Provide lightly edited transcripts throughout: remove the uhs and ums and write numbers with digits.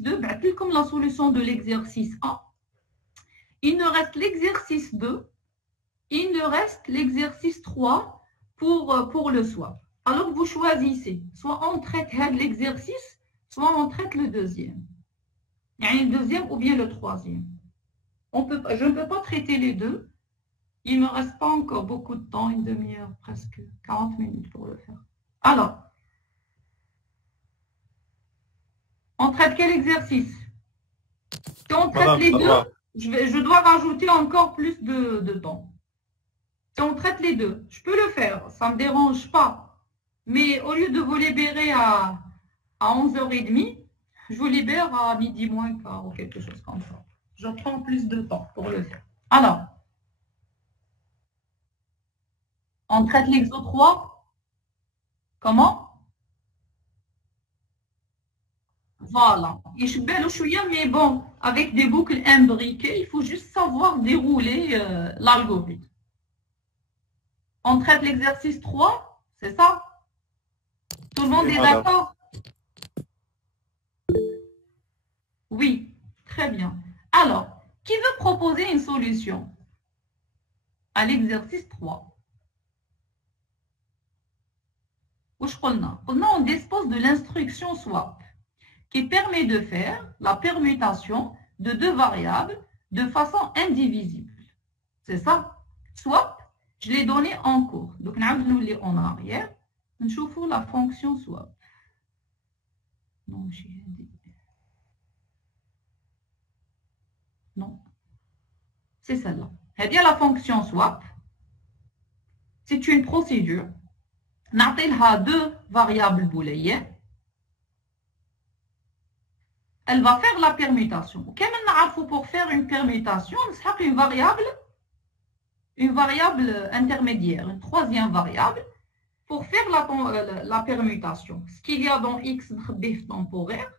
2, comme la solution de l'exercice 1. Il nous reste l'exercice 2. Il nous reste l'exercice 3 pour le swap. Alors, vous choisissez. Soit on traite l'exercice, soit on traite le deuxième. Il y a le deuxième ou bien le troisième. Je ne peux pas traiter les deux. Il ne me reste pas encore beaucoup de temps, une demi-heure, presque 40 minutes pour le faire. Alors, on traite quel exercice? Si on traite les deux, je dois rajouter encore plus de temps. Si on traite les deux, je peux le faire, ça ne me dérange pas. Mais au lieu de vous libérer à 11h30, je vous libère à midi moins quart ou quelque chose comme ça. Je prends plus de temps pour le faire. Alors, on traite l'exo 3. Comment? Voilà. Mais bon, avec des boucles imbriquées, il faut juste savoir dérouler l'algorithme. On traite l'exercice 3, c'est ça? Tout le monde est d'accord? Oui, très bien. Alors, qui veut proposer une solution à l'exercice 3? On dispose de l'instruction swap qui permet de faire la permutation de deux variables de façon indivisible. C'est ça? Swap, je l'ai donné en cours. Donc, nous l'ai en arrière. Nous voyons la fonction swap. Non, c'est celle-là. Eh bien, la fonction swap, c'est une procédure. On a deux variables booléennes. Elle va faire la permutation. Pour faire une permutation, on a une variable intermédiaire, une troisième variable, pour faire la permutation. Ce qu'il y a dans X, temporaire.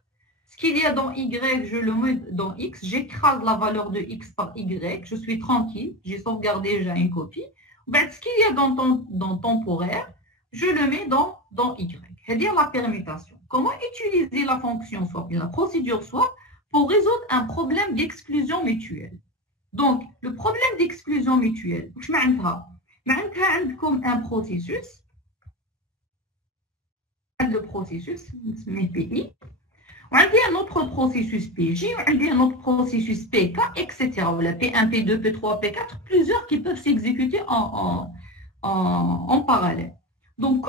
Ce qu'il y a dans Y, je le mets dans X. J'écrase la valeur de X par Y. Je suis tranquille. J'ai sauvegardé, j'ai une copie. Ce qu'il y a dans temporaire, je le mets dans Y. C'est-à-dire la permutation. Comment utiliser la fonction swap, la procédure swap, pour résoudre un problème d'exclusion mutuelle? Donc, le problème d'exclusion mutuelle, je m'entends comme un processus. Le processus, mais PI. On a un autre processus PJ, on a un autre processus PK, etc. La P1, P2, P3, P4, plusieurs qui peuvent s'exécuter en parallèle. Donc,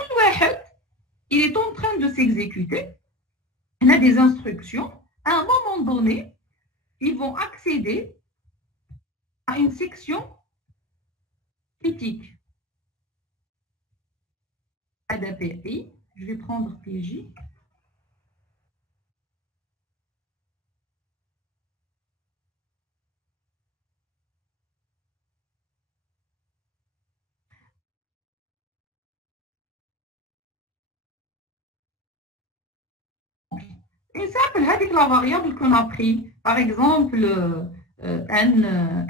il est en train de s'exécuter. On a des instructions. À un moment donné, ils vont accéder à une section critique. ADAPI, je vais prendre PJ. Une simple avec la variable qu'on a pris, par exemple n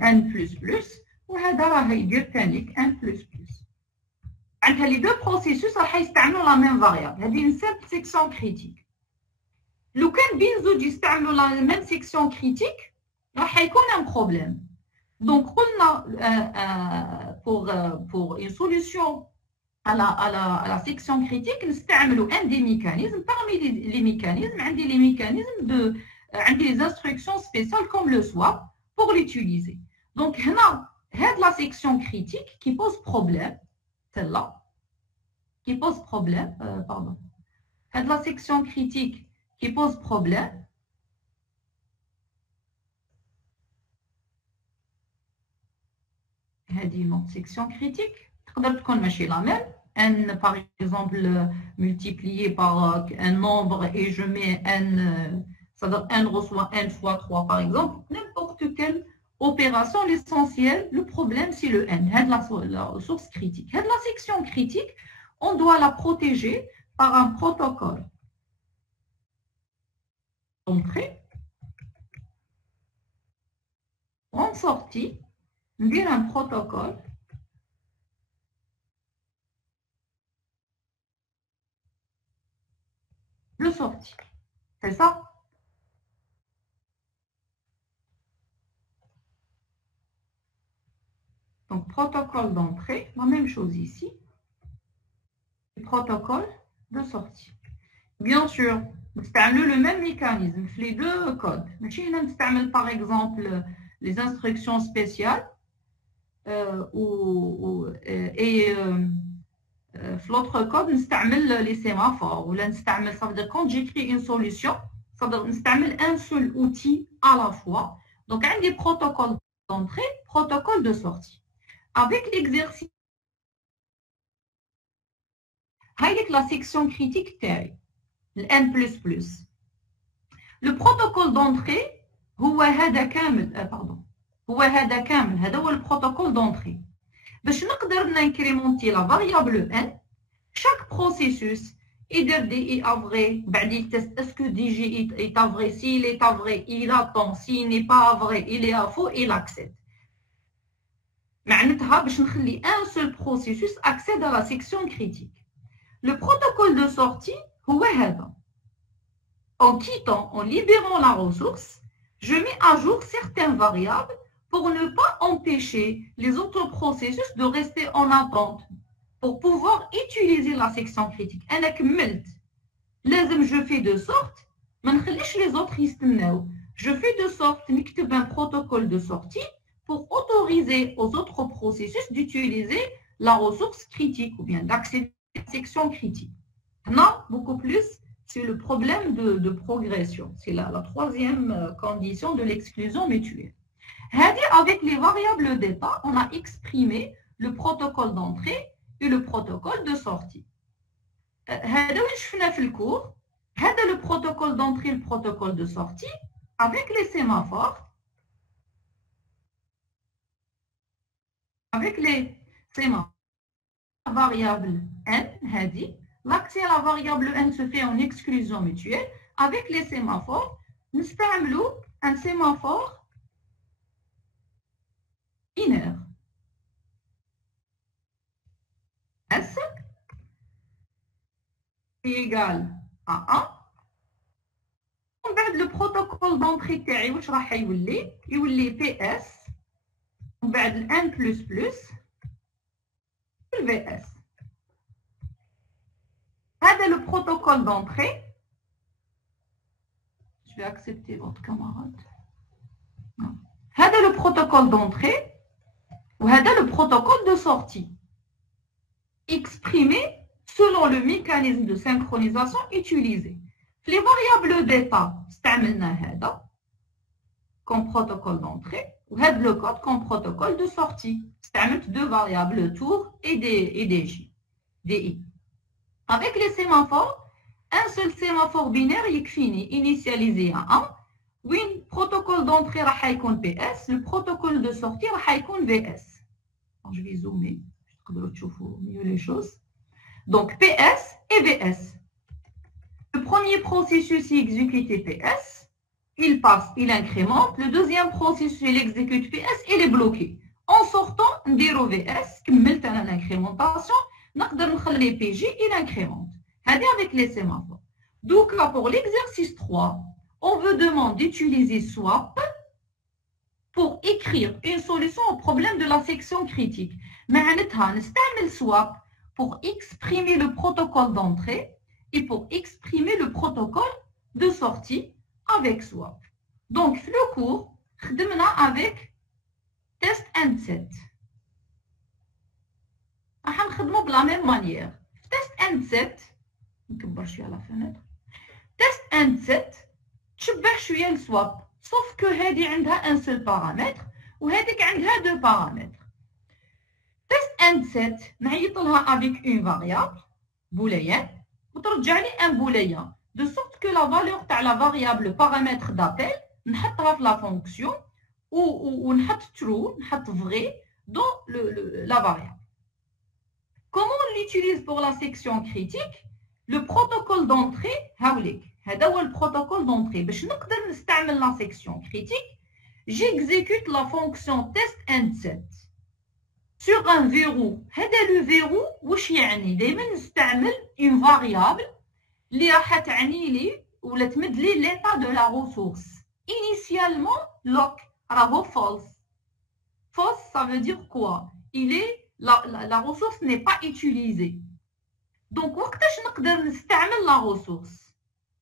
ou n++. Les deux processus ont la même variable. C'est une simple section critique. لو كان بين زوج يستعملوا la même section critique, راح يكون un problème. Donc, pour une solution à la section critique, nous un des mécanismes. Parmi les mécanismes, les instructions spéciales comme le swap pour l'utiliser. Donc, la section critique qui pose problème, celle-là, qui pose problème, pardon. La section critique qui pose problème. Une autre section critique. La même. N, par exemple, multiplié par un nombre et je mets N, ça donne N reçoit N fois 3, par exemple. N'importe quelle opération, l'essentiel, le problème, c'est le N. La source critique. La section critique, on doit la protéger par un protocole. Entrée. En sortie, on dit un protocole. Le sortie. C'est ça? Donc, protocole d'entrée, la même chose ici. Protocole de sortie. Bien sûr, nous utilisons le même mécanisme, les deux codes. Nous utilisons par exemple les instructions spéciales et l'autre code, nous utilisons les sémaphores. Ça veut dire quand j'écris une solution, ça veut dire nous utilisons un seul outil à la fois. Donc, un des protocoles d'entrée, protocole de sortie. Avec l'exercice, avec la section critique TAI, le N++. Le protocole d'entrée, هو هذا كامل هو هذا كامل هذا هو البروتوكول d'entrée. باش نقدر نكريمونتي لا فاريابل N, chaque processus يدير دي افري بعد يتست اسكو دي جي est vrai, s'il est vrai, il attend, s'il n'est pas vrai, il est faux, il accède. معناتها باش نخلي un seul processus accède à la section critique. Le protocole de sortie, هو هذا. En quittant, en libérant la ressource, je mets à jour certaines variables pour ne pas empêcher les autres processus de rester en attente pour pouvoir utiliser la section critique. Je fais de sorte, les autres je fais de sorte نكتب un protocole de sortie pour autoriser aux autres processus d'utiliser la ressource critique ou bien d'accéder à la section critique. Non, beaucoup plus, c'est le problème de progression. C'est la troisième condition de l'exclusion mutuelle. Avec les variables d'état, on a exprimé le protocole d'entrée et le protocole de sortie. Le protocole d'entrée et le protocole de sortie avec les sémaphores. Avec les sémaphores, la variable n, l'accès à la variable n se fait en exclusion mutuelle. Avec les sémaphores, nous utilisons un sémaphore binaire. S est égal à 1. Le protocole d'entrée يولي PS وبعد N++ VS. هذا le protocole d'entrée. Je vais accepter votre camarade. هذا le protocole d'entrée وهذا le protocole de sortie. Exprimé selon le mécanisme de synchronisation utilisé. Les variables d'état, استعملنا هذا comme protocole d'entrée وهذا le code comme protocole de sortie. استعملت deux variables tour et DI. Avec les sémaphores, un seul sémaphore binaire يكفيني initialisé à 1. وين protocole d'entrée راح يكون PS, le protocole de sortie راح يكون VS. Je vais zoomer, تقدروا تشوفوا mieux les choses. Donc PS et VS. Le premier processus il exécute PS, il passe, il incrémente. Le deuxième processus il exécute PS, il est bloqué. En sortant, نديرو VS, كملت انا l'incrémentation, نقدر نخلي PG, il incrémente. هذه avec les sémaphores. Donc là pour l'exercice 3, on veut demander d'utiliser swap pour écrire une solution au problème de la section critique. معناتها نستعمل swap pour exprimer le protocole d'entrée et pour exprimer le protocole de sortie avec swap. Donc, le cours, خدمنا avec test and set. راح نخدمو de la même manière. Test and set, نكبر شوية على fenêtre. Test and set تشبه شوية السواب. Sauf que هذه عندها un seul paramètre وهذيك عندها deux paramètres. Test and set نعيط لها avec une variable booléenne وترجع لي un booléen de sorte que la valeur تاع la variable paramètre d'appel نحطها في la fonction ونحط true نحط vrai dans la variable. Comment on l'utilise pour la section critique? Le protocole d'entrée هاوليك هذا هو البروتوكول d'entrée. باش نقدر نستعمل la section critique, j'exécute la fonction test and set sur un verrou. هذا le verrou واش يعني؟ دائما نستعمل une variable اللي راح تعني لي ولا تمد لي l'état de la ressource. Initialement lock راهو false. False ça veut dire quoi? la ressource n'est pas utilisée. Donc وقتاش نقدر نستعمل la ressource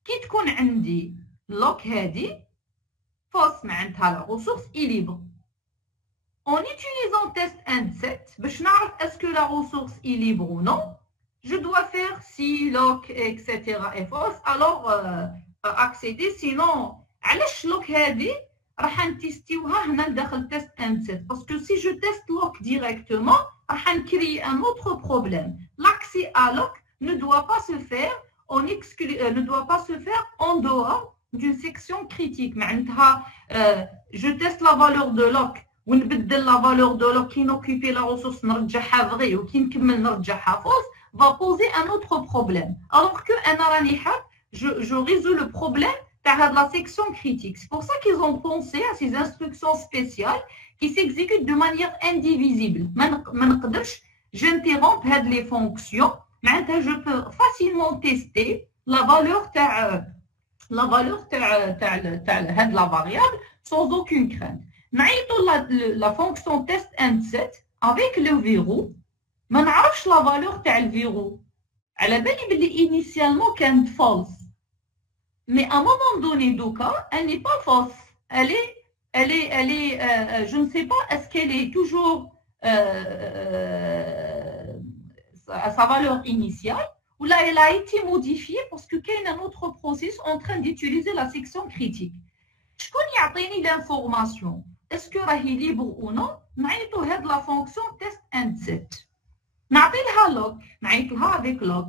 كي تكون عندي lock هادي false معناتها la ressource est libre. En utilisant test and set باش نعرف est-ce que la ressource est libre ou non, je dois faire si lock etc est false alors accéder. sinon علاش lock هادي راح نتيستيوها هنا داخل test and set parce que si je teste lock directement راح نكري un autre problème. L'accès à lock ne doit pas se faire en dehors d'une section critique. معناتها je teste la valeur de lock ونبدل la valeur de lock qui n'occupe la ressource نرجعها vrai ou qui نكمل نرجعها false va poser un autre problème. Alors que أنا راني حاب je résous le problème de la section critique. C'est pour ça qu'ils ont pensé à ces instructions spéciales qui s'exécutent de manière indivisible. Maintenant, j'interromps les fonctions. Maintenant, je peux facilement tester la valeur de la variable sans aucune crainte. La fonction test and set avec le verrou. ما نعرفش la valeur تاع الفيرو. على بالي بلي initialement كانت false. Mais à un moment donné, Doka, elle n'est pas fausse. Elle est je ne sais pas, est-ce qu'elle est toujours à sa valeur initiale ou là elle a été modifiée parce qu'il y a un autre processus en train d'utiliser la section critique. Je connais l'information. Est-ce que est libre ou non? نعيطو هاد la fonction test and set. نعطيلها lock, نعيطلها avec lock.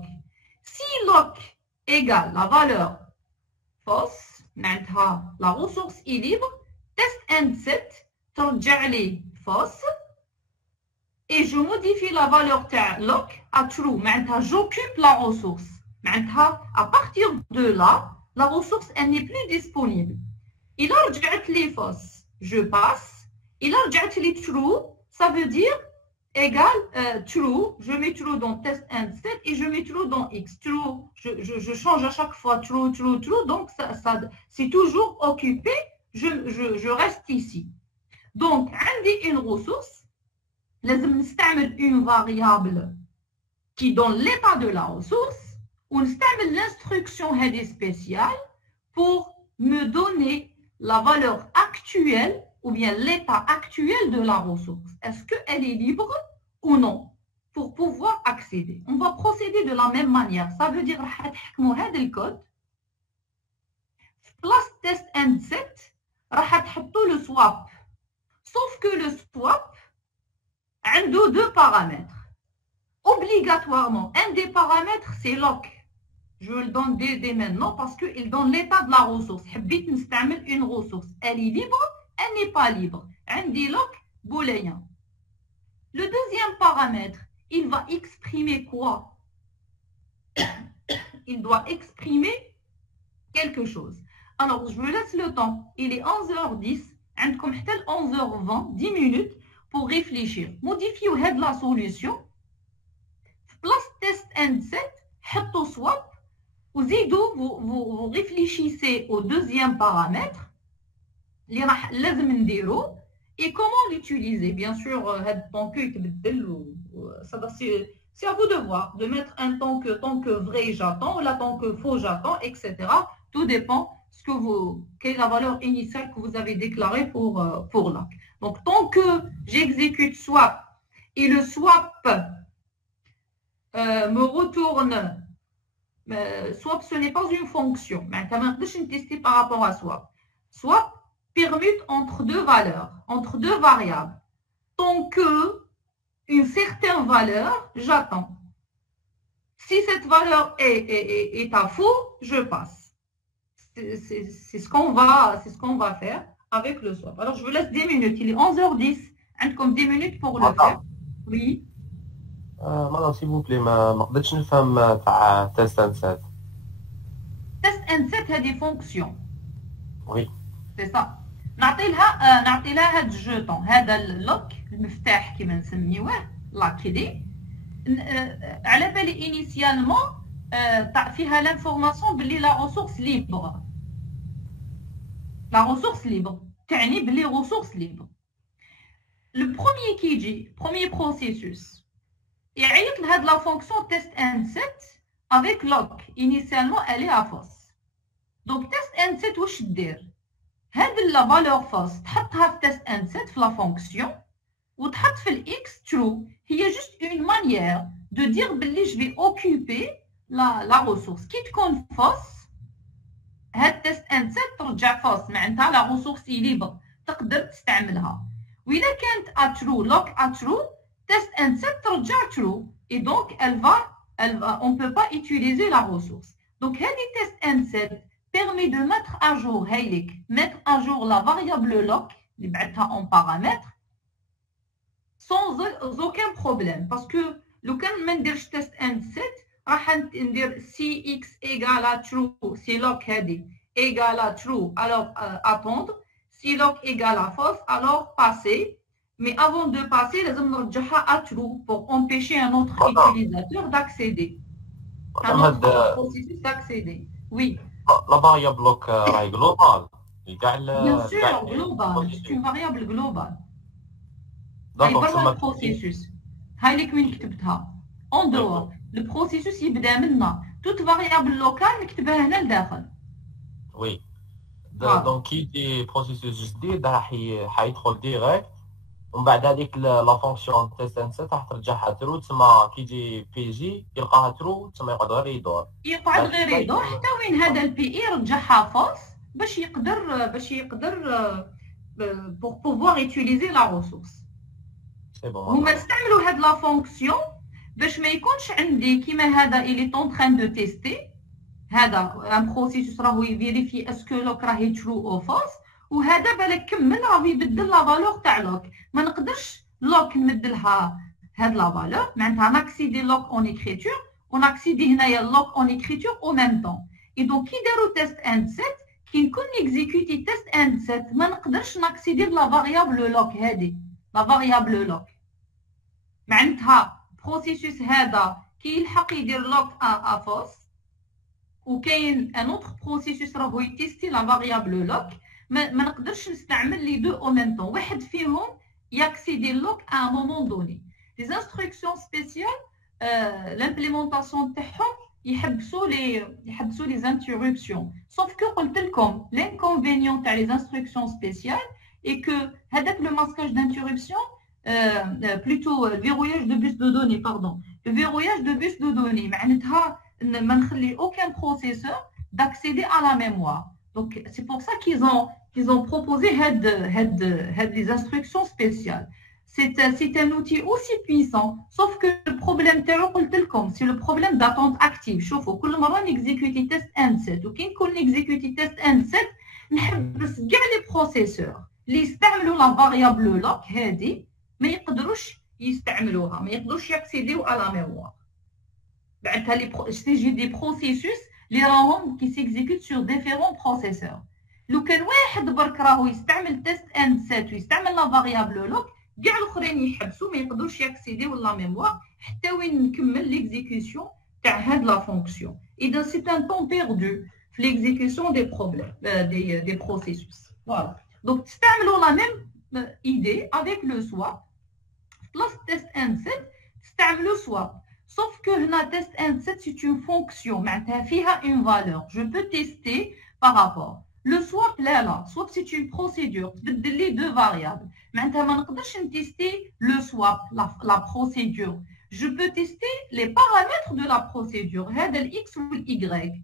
Si lock égale la valeur false, معناتها la ressource est libre, test and set ترجع لي false et je modifie la valeur تاع lock à true, معناتها j'occupe la ressource. معناتها à partir de là, la ressource elle n'est plus disponible. إلا رجعت لي false, je passe. إلا رجعت لي true, ça veut dire égal true, je mets true dans test and set et je mets true dans x. True, je change à chaque fois true, donc ça c'est toujours occupé, je reste ici. Donc, عندي une ressource, لازم نستعمل une variable qui donne l'état de la ressource ونستعمل l'instruction هذه spéciale pour me donner la valeur actuelle ou bien l'état actuel de la ressource. Est-ce qu'elle est libre ou non pour pouvoir accéder? On va procéder de la même manière. Ça veut dire que le code place test and set le swap. Sauf que le swap a deux paramètres. Obligatoirement, un des paramètres c'est lock. Je le donne dès maintenant parce qu'il donne l'état de la ressource. Une ressource, elle est libre, elle n'est pas libre. عندي lock booléen. Le deuxième paramètre, il va exprimer quoi? Il doit exprimer quelque chose. Alors, je vous laisse le temps. Il est 11h10. عندكم حتى 11h20, 10 minutes pour réfléchir. Modifiez la solution. Place test and set, حطوا swap. Vous réfléchissez au deuxième paramètre. Et comment l'utiliser? Bien sûr, c'est à vous de voir, de mettre un tant que vrai j'attends, ou là tant que faux j'attends, etc. Tout dépend quelle est la valeur initiale que vous avez déclarée pour lock. Donc, tant que j'exécute swap et le swap me retourne, swap ce n'est pas une fonction. Maintenant, je vais tester par rapport à swap. Swap permute entre deux valeurs, entre deux variables. Tant que une certaine valeur, j'attends. Si cette valeur est à faux, je passe. C'est ce qu'on va faire avec le swap. Alors, je vous laisse 10 minutes. Il est 11h10. Comme 10 minutes pour le faire. Oui. Madame, s'il vous plaît, ما قدرتش نفهم تاع test and set. Test and set a des fonctions. Oui. C'est ça. نعطيلها هاد الجيتون هذا اللوك المفتاح كيما نسميوه لاكيدي على بالي انيسيالمون فيها لانفورماسيون بلي لا ريسورس ليبر لا ريسورس ليبر تعني بلي ريسورس ليبر Le premier qui dit, premier processus, il y a la fonction test and set avec lock. Initialement, elle est à false. Donc, test and set, واش دير؟ هاد la valeur false تحطها في test and set في la fonction وتحط في ال x true. هي juste une manière de dire que je vais occuper la ressource. Qui تكون false هاد test and set ترجع false معناتها la ressource est libre تقدر تستعملها. وإذا كانت à true lock à true test and set ترجع true et donc on peut pas utiliser la ressource. Donc هذه test and set permet de mettre à jour mettre à jour la variable lock اللي بعتها en paramètre sans aucun problème parce que لو كان ما نديرش test and set راح ندير si x égale à true si lock هذه égale à true alors attendre si lock égale à false alors passer mais avant de passer لازم نرجعها à true pour empêcher un autre utilisateur d'accéder un autre processus d'accéder. Oui. La variable lock est globale. Bien sûr, globale. C'est une variable globale. Donc, c'est le processus. En dehors, le processus يبدا منا. Toute variable locale نكتبها هنا لداخل. Oui. Donc, qui dit processus جديد راح حيدخل direct. ومن بعد هذيك لا فونكسيون تيست ان سيت راح ترجعها ترو تسمى كي يجي بي جي يلقاها ترو تسمى يقعد غير يدور حتى وين هذا البي اي رجعها فالس باش يقدر pour pouvoir utiliser la ressource. هما استعملوا هاد لا فونكسيون باش ما يكونش عندي كيما هذا il est en train de tester هذا ان بروسيسوس راهو يفيريفي اسكو لوك راهي ترو او فالس وهذا بالك كمل راه يبدل لا فالور تاع لوك ما نقدرش لوك نبدلها هاد لا فالور معناتها ناكسيدي لوك اون اكريتور وناكسيدي هنايا لوك اون اكريتور او ميم طون اي دونك كي داروا تيست اند سيت كي نكون اكزيكوتي تيست اند سيت ما نقدرش ناكسيدي لا فاريابل لوك هادي لا فاريابل لوك معناتها بروسيسوس هذا كي يلحق يدير لوك ا فالس وكاين ان اوتر بروسيسوس راهو يتيستي لا فاريابل لوك ما نقدرش نستعمل لي دو او ميم طون واحد فيهم ياكسيدي لوك ا ان مومون دوني لي انستركسيون سبيسيال لامبليمونطاسيون تاعهم يحبسوا لي انتربسيون سوف كو قلت لكم لانكونفينيون تاع لي انستركسيون سبيسيال اي كو هذاك لو ماسكاج دانتربسيون plutôt le verrouillage de bus de données pardon le verrouillage de bus de données معناتها ما نخلي aucun processeur d'accéder à la mémoire. Donc, c'est pour ça qu'ils ont proposé les instructions spéciales. C'est un outil aussi puissant, sauf que le problème, c'est le problème d'attente active. شوفوا كل مرة نexécuter test and set. وكي نكون نexécuter test and set, نحبس كاع les processeurs اللي يستعملوا la variable lock هذه ما يقدروش يستعملوها، ما يقدروش ياكسيديو à la mémoire. بعدها j'ai des processus اللي راهم كي s'exécutent sur différents processeurs. لو كان واحد برك راهو يستعمل تيست اند سيت ويستعمل لا فاريابل لوك كاع الاخرين يحبسوا ما يقدروش ياكسيديو لا ميموار حتى وين نكمل ليكزيكسيون تاع هاد لا فونكسيون. اذا سي ان طون بيردو في ليكزيكسيون دي بروبليم دي بروسيسوس. فوالا دونك تستعملوا لا ميم ايدي افيك لو سواب بلاص تيست اند سيت تستعملوا سواب. Sauf que la test and set, c'est une fonction, معناتها une valeur. Je peux tester par rapport. Le swap, là, swap, c'est une procédure. تبدل لي deux variables. معناتها ما نقدرش نتيستي le swap, la procédure. Je peux tester les paramètres de la procédure. هذا ال x ou ال y.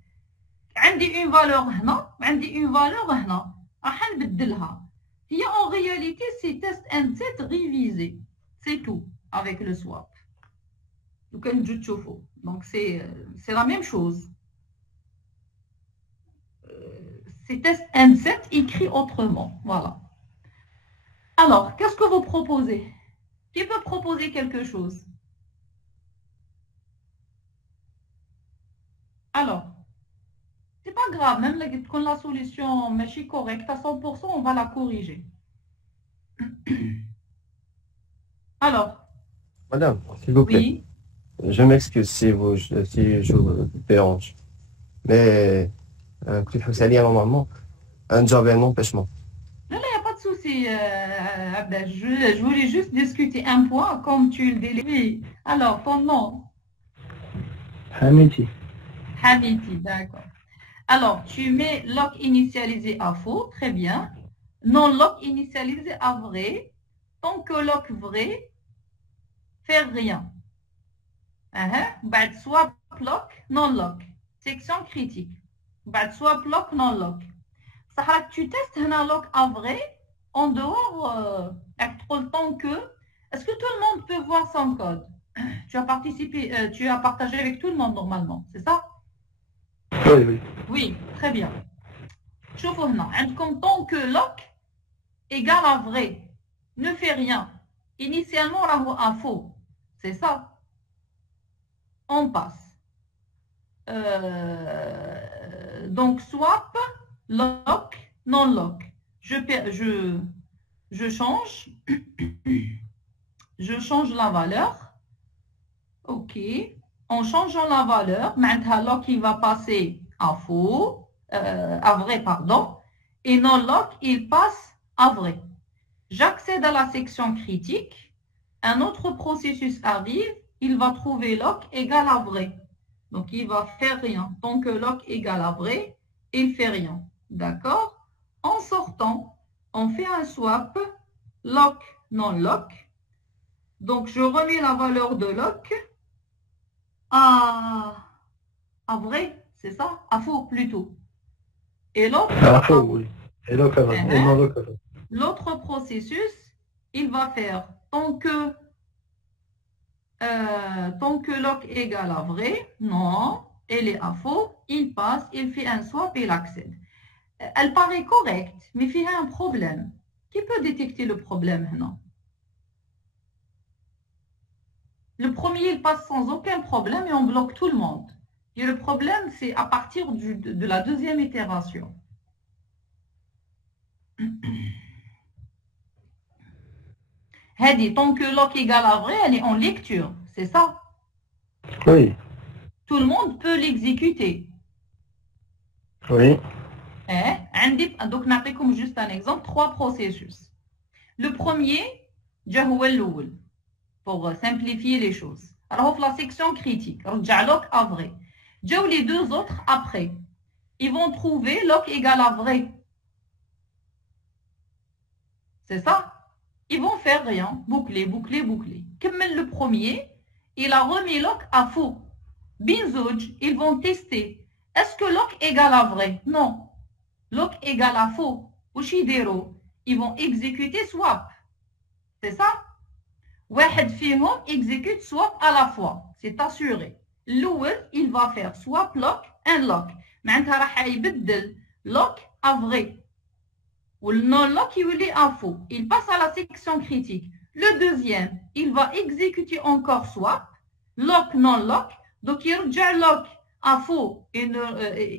عندي une valeur هنا, عندي une valeur هنا. راح نبدلها. هي en réalité, c'est test and set révisé. C'est tout avec le swap. Donc c'est la même chose. C'est test and set écrit autrement. Voilà. Alors, qu'est-ce que vous proposez? Qui peut proposer quelque chose? Alors, c'est pas grave, même quand la solution est correcte à 100%, on va la corriger. Alors. Madame, s'il vous plaît. Oui. Je m'excuse si je vous dérange. Mais il faut salir normalement un job et un empêchement. Non, il n'y a pas de souci. merci Abdel. Je voulais juste discuter un point comme tu le délais. Alors, ton nom? Hamiti. Hamiti, d'accord. Alors, tu mets lock initialisé à faux, très bien. Non lock initialisé à vrai. Tant que lock vrai, faire rien. بعد swap lock, non lock. Section critique. بعد swap lock, non lock. صح tu testes un lock à vrai en dehors trop le temps que. Est-ce que tout le monde peut voir son code? Tu as participé, tu as partagé avec tout le monde normalement, c'est ça? Oui, oui. Oui, très bien. شوفوا هنا عندكم tant que lock égale à vrai ne fait rien. Initialement راهو à faux, c'est ça? On passe. Donc swap, lock, non lock. Je change. Je change la valeur. OK. En changeant la valeur, maintenant lock il va passer à faux, à vrai, pardon. Et non lock, il passe à vrai. J'accède à la section critique. Un autre processus arrive. Il va trouver lock égale à vrai. Donc, il va faire rien. Tant que lock égale à vrai, il fait rien. D'accord? En sortant, on fait un swap lock, non lock. Donc, je remets la valeur de lock à vrai, c'est ça? À faux plutôt. Et l'autre? À faux, oui. Et lock à vrai. Et non lock à vrai. L'autre processus, il va faire tant que lock égale à vrai, non, elle est à faux, il passe, il fait un swap et il accède. Elle paraît correcte, mais il y a un problème. Qui peut détecter le problème maintenant? Le premier, il passe sans aucun problème et on bloque tout le monde. Et le problème, c'est à partir de la deuxième itération. Hadi, tant que lock égale à vrai, elle est en lecture, c'est ça? Oui. Tout le monde peut l'exécuter. Oui. Donc, je vais juste un exemple, 3 processus. Le premier, pour simplifier les choses. Alors, la section critique, lock à vrai. Les deux autres après. Ils vont trouver lock égale à vrai. C'est ça? Ils vont faire rien. Boucler, boucler, boucler. Comme le premier, il a remis lock à faux. Binzouj, ils vont tester. Est-ce que lock égale à vrai? Non. Lock égale à faux. Ils vont exécuter swap. C'est ça? واحد فيهم exécute swap à la fois. C'est assuré. الأول, il va faire swap lock and lock. معناتها راح يبدل lock à vrai. Ou le non-lock, il est à faux. Il passe à la section critique. Le deuxième, il va exécuter encore swap, lock, non-lock. Donc, il rejoint lock à faux et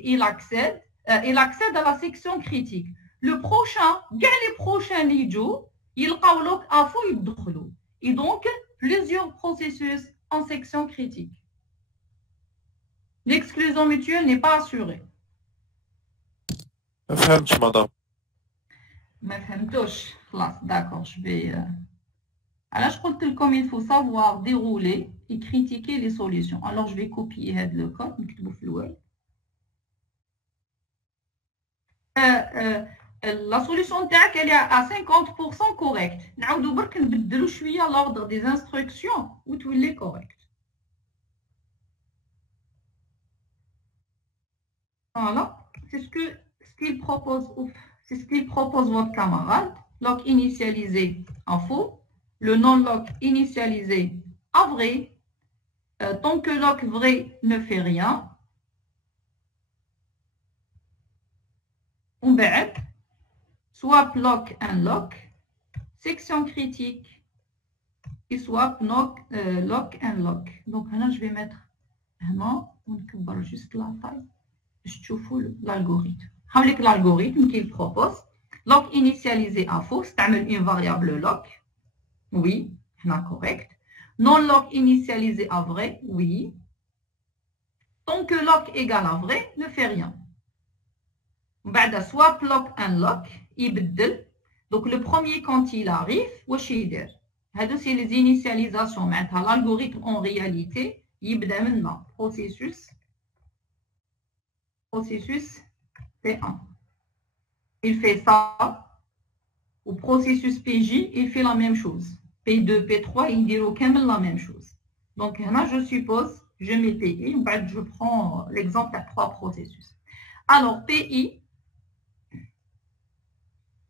il accède à la section critique. Le prochain, les prochains lidjou, il a lock à faux, il dkhulou. Et donc, plusieurs processus en section critique. L'exclusion mutuelle n'est pas assurée. فهمت madame. ما فهمتوش خلاص d'accord je vais علاش قلت لكم il faut savoir dérouler et critiquer les solutions. Alors je vais copier هذا le code نكتبه في الوورد. La solution تاعك elle est à 50% correcte. نعاودوا برك نبدلوا شويه l'ordre des instructions وتولي correct. Voilà, c'est ce qu'il propose. C'est ce qu'il propose votre camarade. Lock initialisé en faux. Le non-lock initialisé à vrai. Tant que lock vrai ne fait rien. On بعد swap lock and lock. Section critique. Et swap lock and lock. Donc là je vais mettre vraiment on juste la taille. Je trouve l'algorithme. L'algorithme qu'il propose, lock initialisé à faux, c'est une variable lock, oui, correct. Non lock initialisé à vrai, oui. Tant que lock égale à vrai, ne fait rien. بعد swap lock and lock, يبدل Donc, le premier, quand il arrive, واش يدير؟ هادو c'est les initialisations. معناتها l'algorithme en réalité يبدا منا processus P1. Il fait ça. Au processus PJ, il fait la même chose. P2, P3, il dit aucun la même chose. Donc, là, je suppose, je mets PI, je prends l'exemple à 3 processus. Alors, PI,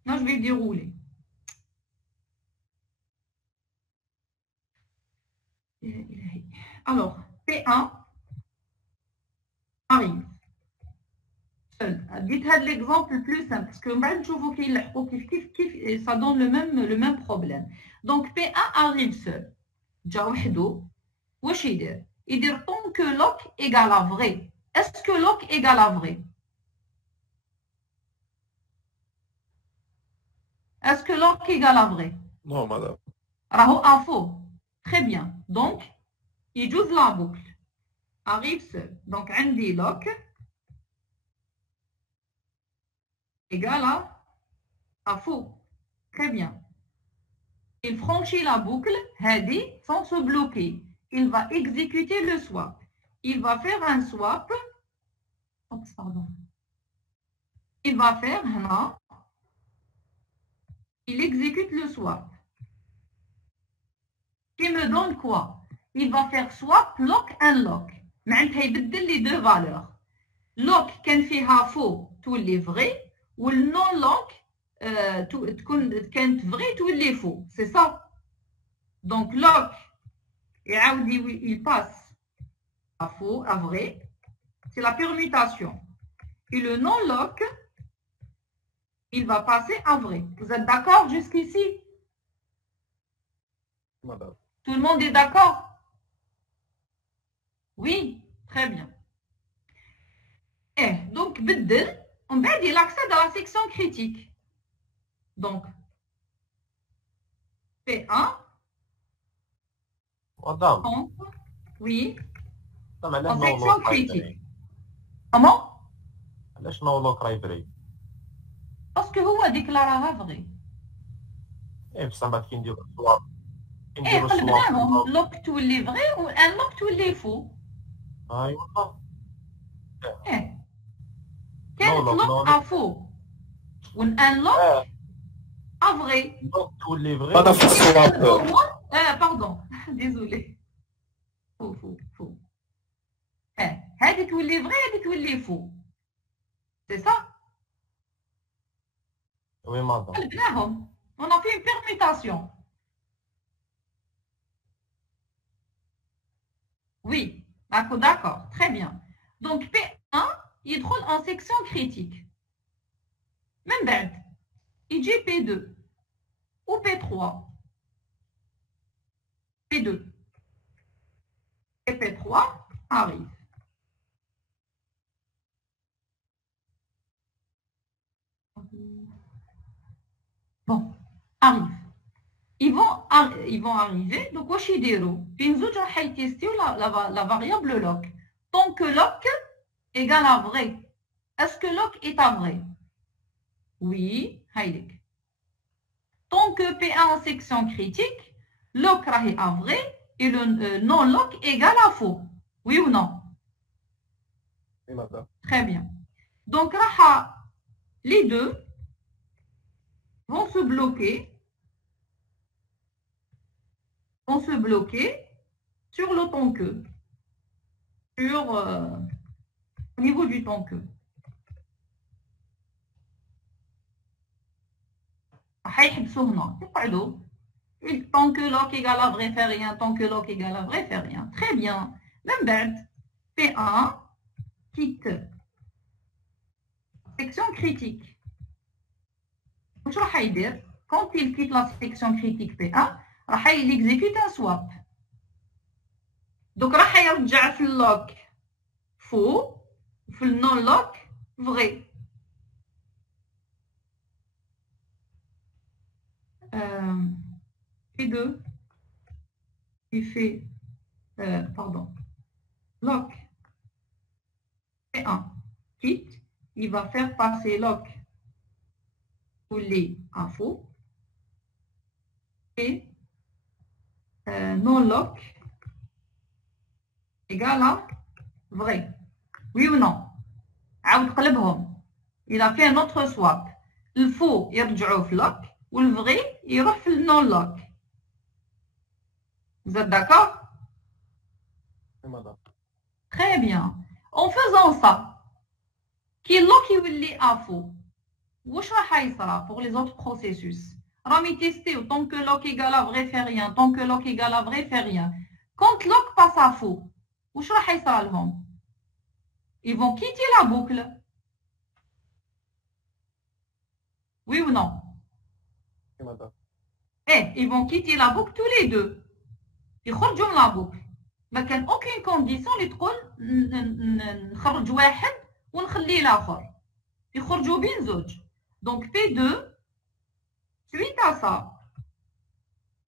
là, je vais dérouler. Alors, P1 arrive. Dites l'exemple le plus simple, parce que ça donne le même problème. Donc, P1 arrive seul. Il dit tant que lock égale à vrai. Est-ce que lock égale à vrai? Est-ce que lock égale à vrai? Non, madame. Raho à faux. Très bien. Donc, il joue la boucle. Arrive seul. Donc, on dit lock égale à faux. Très bien. Il franchit la boucle, Hadi, sans se bloquer. Il va exécuter le swap. Il va faire un swap. Oops, pardon. Il va faire, il exécute le swap. Qui me donne quoi? Il va faire swap, lock, unlock. معناتها يبدل les deux valeurs. Lock كان فيها faux تولي vrai ou le non lock كانت vrai تولي faux. C'est ça. Donc lock il passe à faux, à vrai. C'est la permutation. Et le non lock il va passer à vrai. Vous êtes d'accord jusqu'ici? Madame. Tout le monde est d'accord? Oui, très bien. Et donc, il accède à la section critique. Donc, P1. Madame. Oui. En section critique. Comment? علاش نو لوك راهي فري؟ Parce que هو déclarera vrai. بصح بعد كي نديرو السواب قلبناهم لوك تولي vrai و ان لوك تولي فو. ايوا كانت لوك ا فو و ان لوك ا vrai. لوك تولي فري. Madame, swap. باردون ديزولي. فو. هذه تولي vrai هذه تولي فو. C'est ça? Oui, madame. On a fait une permutation. Oui, d'accord, très bien. Donc P1, il roule en section critique. Même bête, il dit P2 ou P3. P2 et P3 arrivent. Bon, arrive. Ils vont arriver. Donc, واش يديروا؟ بين زوج راح يتيستيو la variable lock. Tant que lock égale à vrai. Est-ce que lock est à vrai? Oui, هايلك. Tant que P1 en section critique, lock راهي à vrai et le non lock égale à faux. Oui ou non? Oui, madame. Très bien. Donc, les deux vont se bloquer sur le ton queue, au niveau du ton queue. Tant que lock égale à vrai, fait rien. Tant que lock égale à vrai, fait rien. Très bien. Même bête. P1 quitte section critique. Quand il quitte la section critique P1, il exécute un swap. Donc, il يرجع في lock faux, في non lock vrai. P2, il fait, lock P1 quitte, il va faire passer lock les à faux et non lock égale à vrai. Oui ou non? عاود قلبهم. Il a fait un autre swap. Le faux يرجعوا في lock ou le vrai يروح في le non lock. Vous êtes d'accord? Oui, madame. Très bien. En faisant ça, كي lock يولي à faux. واش راح يصرى pour les autres processus? رامي تيستيو tant que lock égale à vrai fait rien, tant que lock égale à vrai fait rien. Quand lock passe à faux, واش راح يصرى لهم? Ils vont quitter la boucle. Oui ou non? Oui, madame. Eh, ils vont quitter la boucle tous les deux. يخرجوا من la boucle. ما كان aucune condition اللي تقول نخرج واحد ونخلي الاخر. يخرجوا بين زوج. Donc P2 suite à ça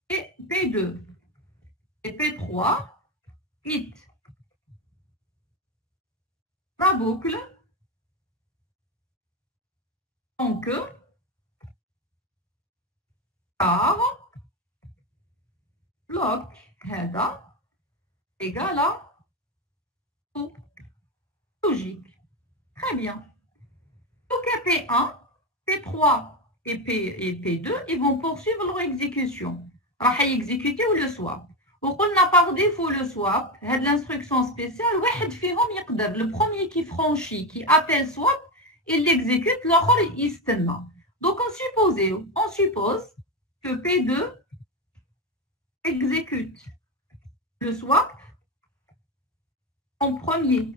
et P2 et P3 quittent la boucle donc car bloc هذا égale à faux. Logique. Très bien. Donc P1, P3 et P2, ils vont poursuivre leur exécution. راح يexécuter le swap. وقلنا par défaut le swap, هاد l'instruction spéciale, واحد فيهم يقدر, le premier qui franchit, qui appelle swap, il l'exécute, l'autre il يستنى. Donc on suppose que P2 exécute le swap en premier.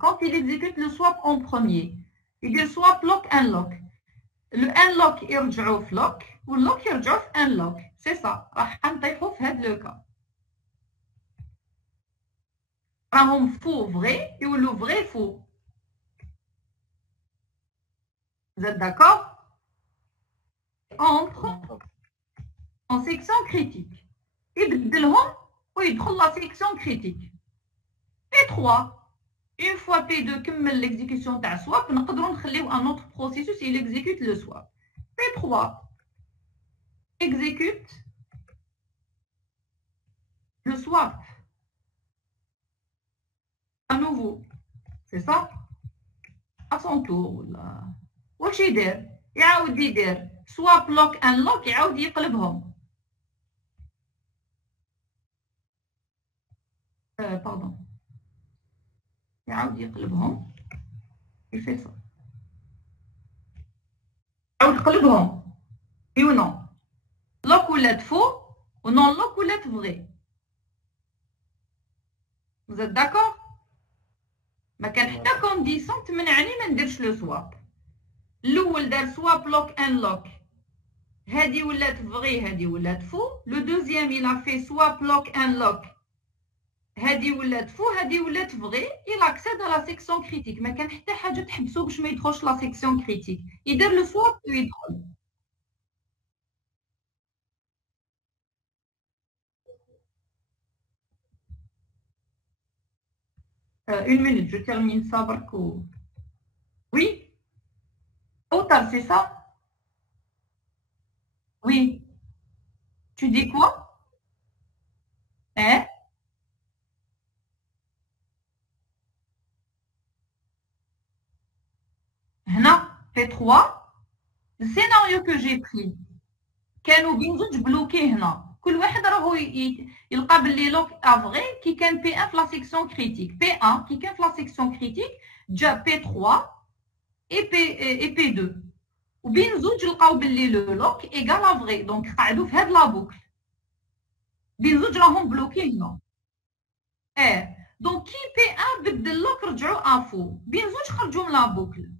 Quand il exécute le swap en premier, il dit swap lock unlock. Le unlock يرجعوا في lock ou lock يرجعوا في unlock. C'est ça. راح نطيحوا في هذا le cas. راهم faux vrai et le vrai faux. Vous êtes d'accord? Entre en section critique. يبدلهم ويدخل la section critique. P3. Une fois P2 كمل l'exécution تاع swap, نقدروا نخليو un autre processus il exécute le swap. P3 exécute le swap à nouveau. C'est ça? À son tour. واش يدير؟ يعاود يدير swap lock unlock يعاود يقلبهم. Pardon. يعاود يقلبهم. Il fait ça. يعاود يقلبهم. Oui ou non? Lock ولات faux ou non lock ولات vrai. Vous êtes d'accord? ما كان حتى condition تمنعني ما نديرش لو swap. الأول دار swap lock unlock. هذه ولات vrai هذه ولات faux. Le deuxième il a fait swap lock unlock. هذه ولات فو هذه ولات فغي il accède à la section critique. ما كان حتى حاجه تحبسو باش ما يدخلش لا section critique. يدير لو سواب ويدخل. Une minute, je termine ça بركو. Oui. Autant, c'est ça? Oui. Tu dis quoi? Hein? هنا P3 السيناريو كو جي بري كانوا بين زوج بلوكي هنا كل واحد راهو يلقى باللي لوك افغي كي كان P1 في لا سيكسيون كريتيك P1 كي كان في لا سيكسيون كريتيك جا P3 اي P2 وبين زوج لقاو باللي لو لوك ايغال افغي دونك قعدوا في هاد لا بوكل بين زوج راهم بلوكي هنا دونك كي P1 بدل لوك رجعوا افو بين زوج خرجوا من لا بوكل.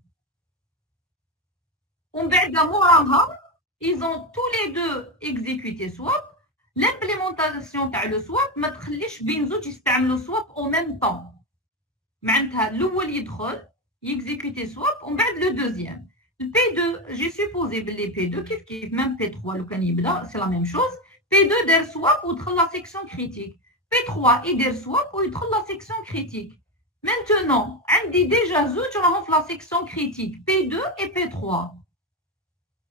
ومن بعد موراها ils ont tous les deux exécuté swap. L'implémentation تاع لو swap ما تخليش بين زوج يستعملوا swap au même temps. معناتها الاول يدخل يexécuter swap ومن بعد le deuxième. Le P2 j'ai supposé باللي P2 كيف même P3 لو كان يبدا c'est la même chose. P2 دار swap ودخل la section critique. P3 يدير swap ويدخل la section critique. Maintenant عندي déjà زوج راهم في la section critique P2 et P3.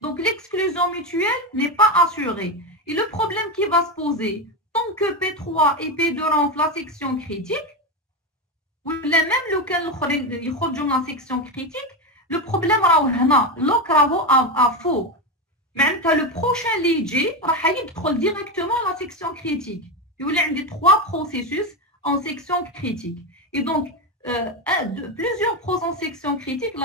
Donc, l'exclusion mutuelle n'est pas assurée. Et le problème qui va se poser, tant que P3 et P2 rentrent la section critique, ou même lequel يخرجوا من la section critique, le problème راهو هنا لوك راهو à faux. معناتها le prochain اللي يجي راح يدخل directement la section critique. يولي عندي 3 processus en section critique. Et donc, plusieurs pros en section critique,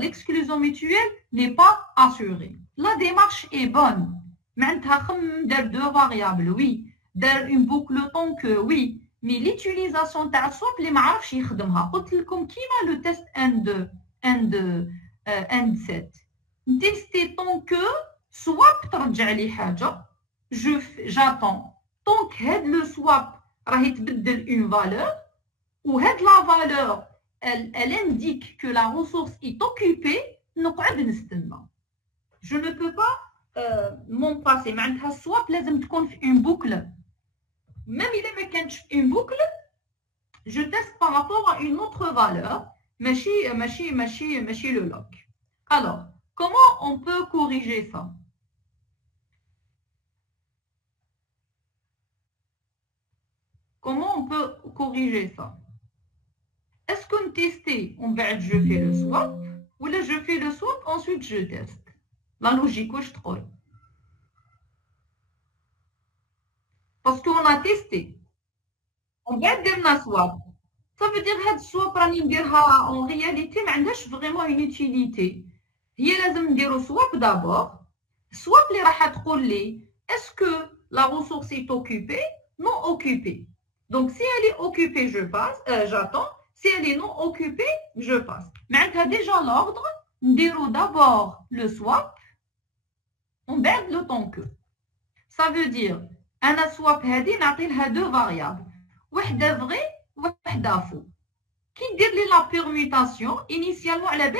l'exclusion mutuelle n'est pas assurée. La démarche est bonne. معناتها خمم دار 2 variables, oui. دار une boucle tant que, oui. Mais l'utilisation تاع swap اللي ما عرفش يخدمها. قلت لكم كيما le test end set. نتيستي tant que swap ترجع لي حاجة. J'attends. tant que هاد le swap راح يتبدل une valeur. Ou la valeur, elle indique que la ressource est occupée, je ne peux pas m'en passer. معناتها swap لازم تكون في une boucle. Même il ما كانش une boucle, je teste par rapport à une autre valeur, ماشي le lock. Alors, comment on peut corriger ça? Comment on peut corriger ça? Est-ce qu'on teste, je fais le swap, ou là je fais le swap, ensuite je teste? La logique, je trouve. Parce qu'on a testé. On va dire un swap. Ça veut dire que le swap, en réalité, n'a pas vraiment une utilité. Il faut dire le swap d'abord. Swap, est-ce que la ressource est occupée? Non occupée. Donc, si elle est occupée, je passe, j'attends. Si elle est non occupée, je passe. Mais déjà l'ordre, on déroule d'abord le swap, on perd le temps que. Ça veut dire, un swap hadi n'a 2 variables. Une vraie, une faux. Qui dit la permutation, initialement, la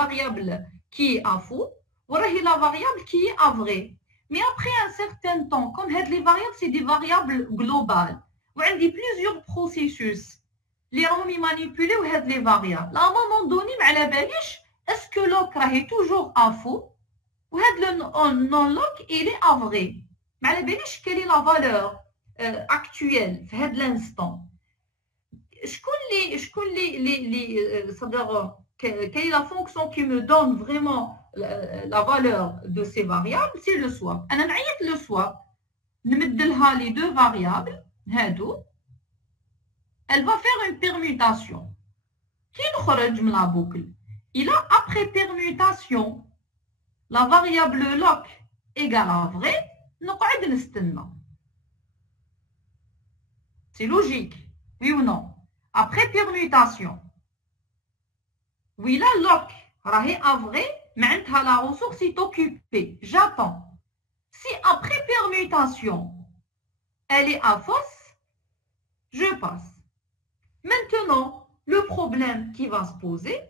variable qui est à faux, ou la variable qui est à vrai. Mais après un certain temps, comme les variables, c'est des variables globales. Il y a plusieurs processus qui ont manipulé les variables. À un moment donné, est-ce que lock est toujours à faux ou le non-lock il est à vrai? Quelle est la valeur actuelle à l'instant? Quelle est la fonction qui me donne vraiment la valeur de ces variables? C'est le swap. Le swap, les 2 variables. Elle va faire une permutation. Qui nous la boucle? Il a après permutation, la variable lock égale à vrai, nous c'est logique, oui ou non? Après permutation, oui, la lock est à vrai, mais la ressource est occupée. J'attends. Si après permutation, elle est à fausse, je passe. Maintenant, le problème qui va se poser,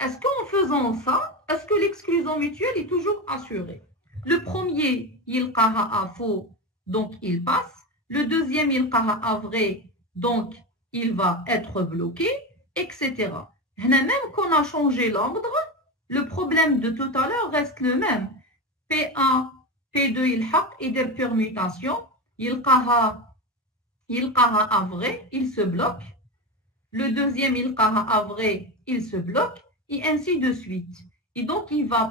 est-ce qu'en faisant ça, est-ce que l'exclusion mutuelle est toujours assurée? Le premier, il qara à faux, donc il passe. Le deuxième, il qara à vrai, donc il va être bloqué, etc. Même qu'on a changé l'ordre, le problème de tout à l'heure reste le même. P1, P2, il haq et des permutations, il qara à vrai, il se bloque. Le deuxième, il qara à vrai, il se bloque, et ainsi de suite. Et donc, il ne va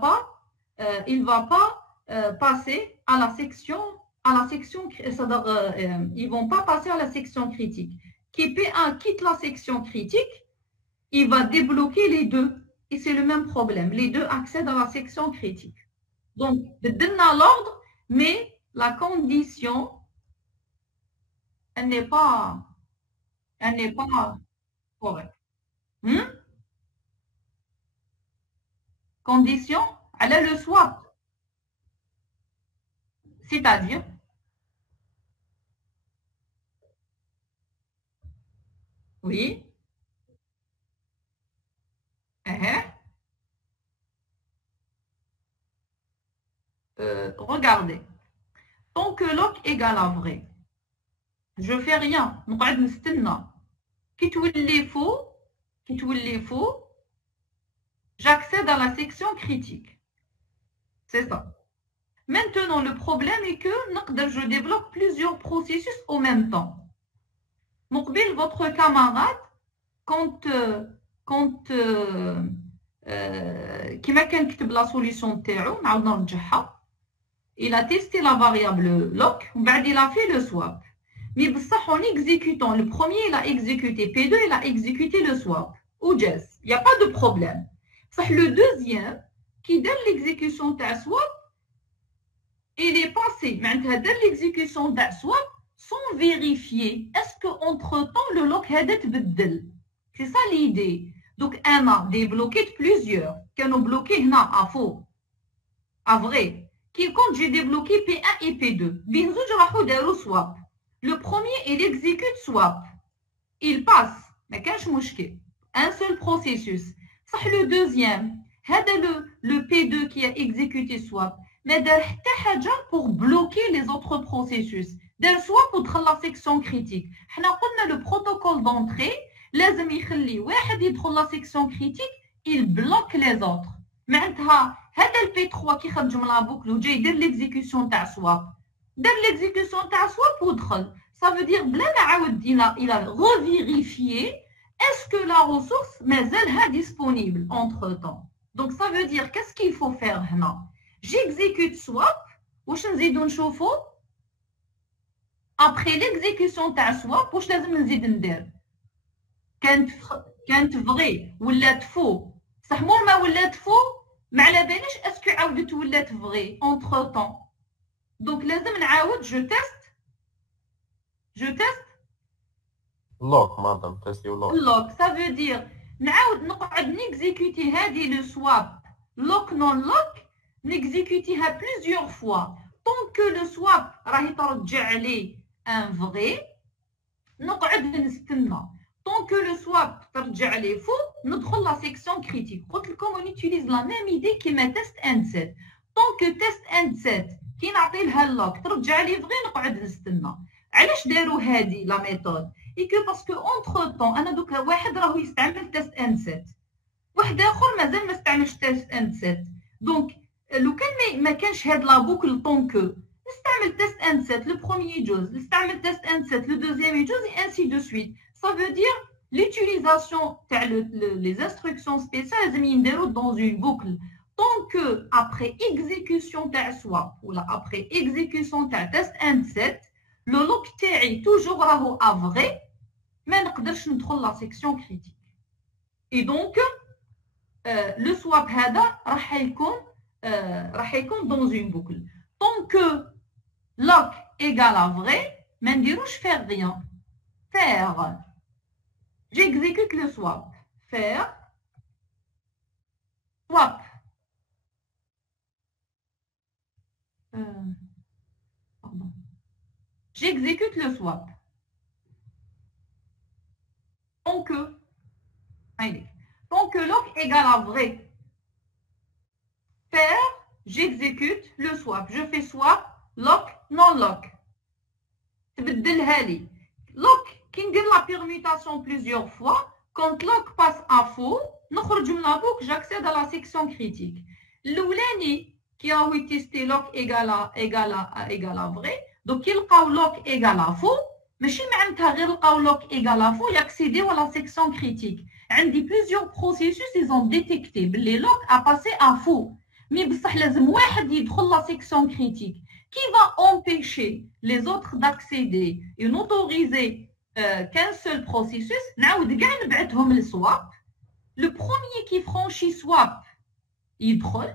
pas passer à la section, ils ne vont pas passer à la section critique. Qui P1 quitte la section critique, il va débloquer les 2. Et c'est le même problème. Les 2 accèdent à la section critique. Donc, de donner l'ordre, mais la condition, elle n'est pas correcte. Condition, elle est le swap. C'est-à-dire, oui, regardez, tant que lock égale à vrai, je ne fais rien, نقعد نستنى كي تولي فaux, j'attends. j'accède à la section critique. C'est ça. Maintenant, le problème est que je développe plusieurs processus en même temps. مقبل votre camarade, كما كان كتب la solution تاعو نعاود نرجعها. Il a testé la variable lock, il a fait le swap. Mais en exécutant, le premier il a exécuté, P2 il a exécuté le swap. Ou Jess, il n'y a pas de problème. Le deuxième, qui donne l'exécution de swap, il est passé, maintenant l'exécution de swap sans vérifier est-ce qu'entre-temps le lock a été bedel. C'est ça l'idée. Donc, on a débloqué plusieurs, qui ont bloqué à faux, à vrai. Quand j'ai débloqué P1 et P2, swap. Le premier, il exécute swap. Il passe, mais qu'est-ce que un seul processus. Le deuxième, le P2 qui a exécuté swap, mais pour bloquer les autres processus. D'un swap ou de la section critique. On a le protocole d'entrée, لازم يخلي واحد يدخل la section critique, il bloque les autres. معناتها هذا البي 3 كيخرج من لا بوكل وجاي يدير ليكزيكسيون تاع سواب دار ليكزيكسيون تاع سواب ودخل ça veut dire بلا ما عاود il a revérifié est-ce que la ressource مازالها disponible entre temps. Donc ça veut dire qu'est-ce qu'il faut faire هنا j'exécute swap واش نزيدو نشوفو après l'exécution تاع swap واش لازم نزيد ندير كانت فري ولات فو صح مور ما ولات فو ما على باليش اسكو عاودت ولات فغي اونتر طون دونك لازم نعاود جو تيست لوك مادام تيستي لوك سا فو دير نعاود نقعد نيكزيكوتي هادي لو سواب لوك نون لوك نيكزيكوتيها بليزيور فوا طون كو لو سواب راهي ترجع لي ان فغي نقعد نستنى tant que le swap ترجع لي فو ندخل la section critique. قلت لكم on utilise la même idée كيما test and set. tant que test and set كي نعطي لها اللوك ترجع لي فغي نقعد نستنى. علاش داروا هذه لا ميثود؟ اي كو باسكو اونتر طون انا دوكا واحد راهو يستعمل تيست اند سيت واحد اخر مازال ما استعملش تيست اند سيت. دونك لو كان ما كانش هاد لا بوكل طون كو نستعمل تيست اند سيت لو بروميير يجوز نستعمل تيست اند سيت لو دوزيام يجوز اي انسي دو سويت. Ça veut dire l'utilisation les instructions spéciales dans une boucle. Tant que après exécution de swap ou après exécution de test and set, le lock est toujours à vrai, mais on ne peut pas la section critique. Et donc, le swap راح يكون dans une boucle. Tant que lock égale à vrai, mais on ne peut faire rien. Faire. J'exécute le swap. Faire. Swap. Pardon. J'exécute le swap. Tant que lock égale à vrai. Faire. J'exécute le swap. Je fais swap, lock, non lock. تبدلها لي. Lock. Qui dit la permutation plusieurs fois, quand lock passe à faux, j'accède à la section critique. L'oulani qui a testé lock égale à vrai, donc il a lock égale à faux, mais si il lock égale à faux, il accède à la section critique. Plusieurs processus, ils ont détecté les locks à passer à faux. Mais il faut la section critique qui va empêcher les autres d'accéder et n'autoriser qu'un seul processus, le premier qui franchit swap, il drôle,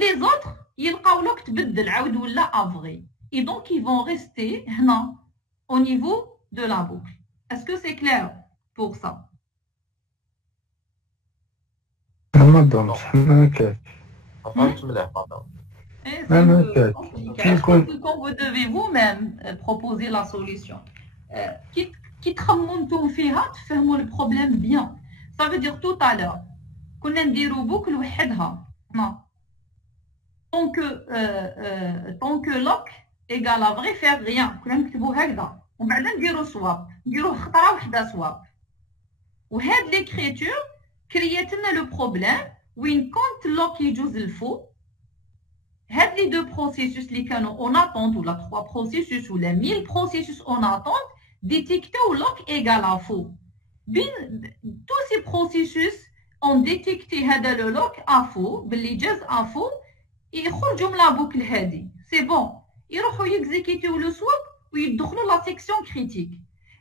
les autres, ils vrai. Et donc, ils vont rester au niveau de la boucle. Est-ce que c'est clair pour ça? Quand vous devez vous-même proposer la solution. Qui تخممتوا فيها تفهموا le problème bien. Ça veut dire tout à l'heure كنا نديروا بوكل وحدها tant que lock égale à vrai faire rien كنا نكتبوا هكذا ومن بعد نديروا swap نديروا خطره وحده swap وهاد l'écriture كريات لنا le problème وين كنت لوك يجوز الفو هاد لي دو بروسيسوس اللي كانوا اون اتونت ولا 3 بروسيسوس ولا 1000 بروسيسوس اون اتونت ديتيكتاو لوك ايغال فو بين تو سي بروسيسوس اون ديتيكتي هذا لو لوك افو باللي جاز افو يخرجوا من لا بوكل هادي سي بون يروحوا يكزيكيتيو لو سواب ويدخلوا لا سيكسيون كريتيك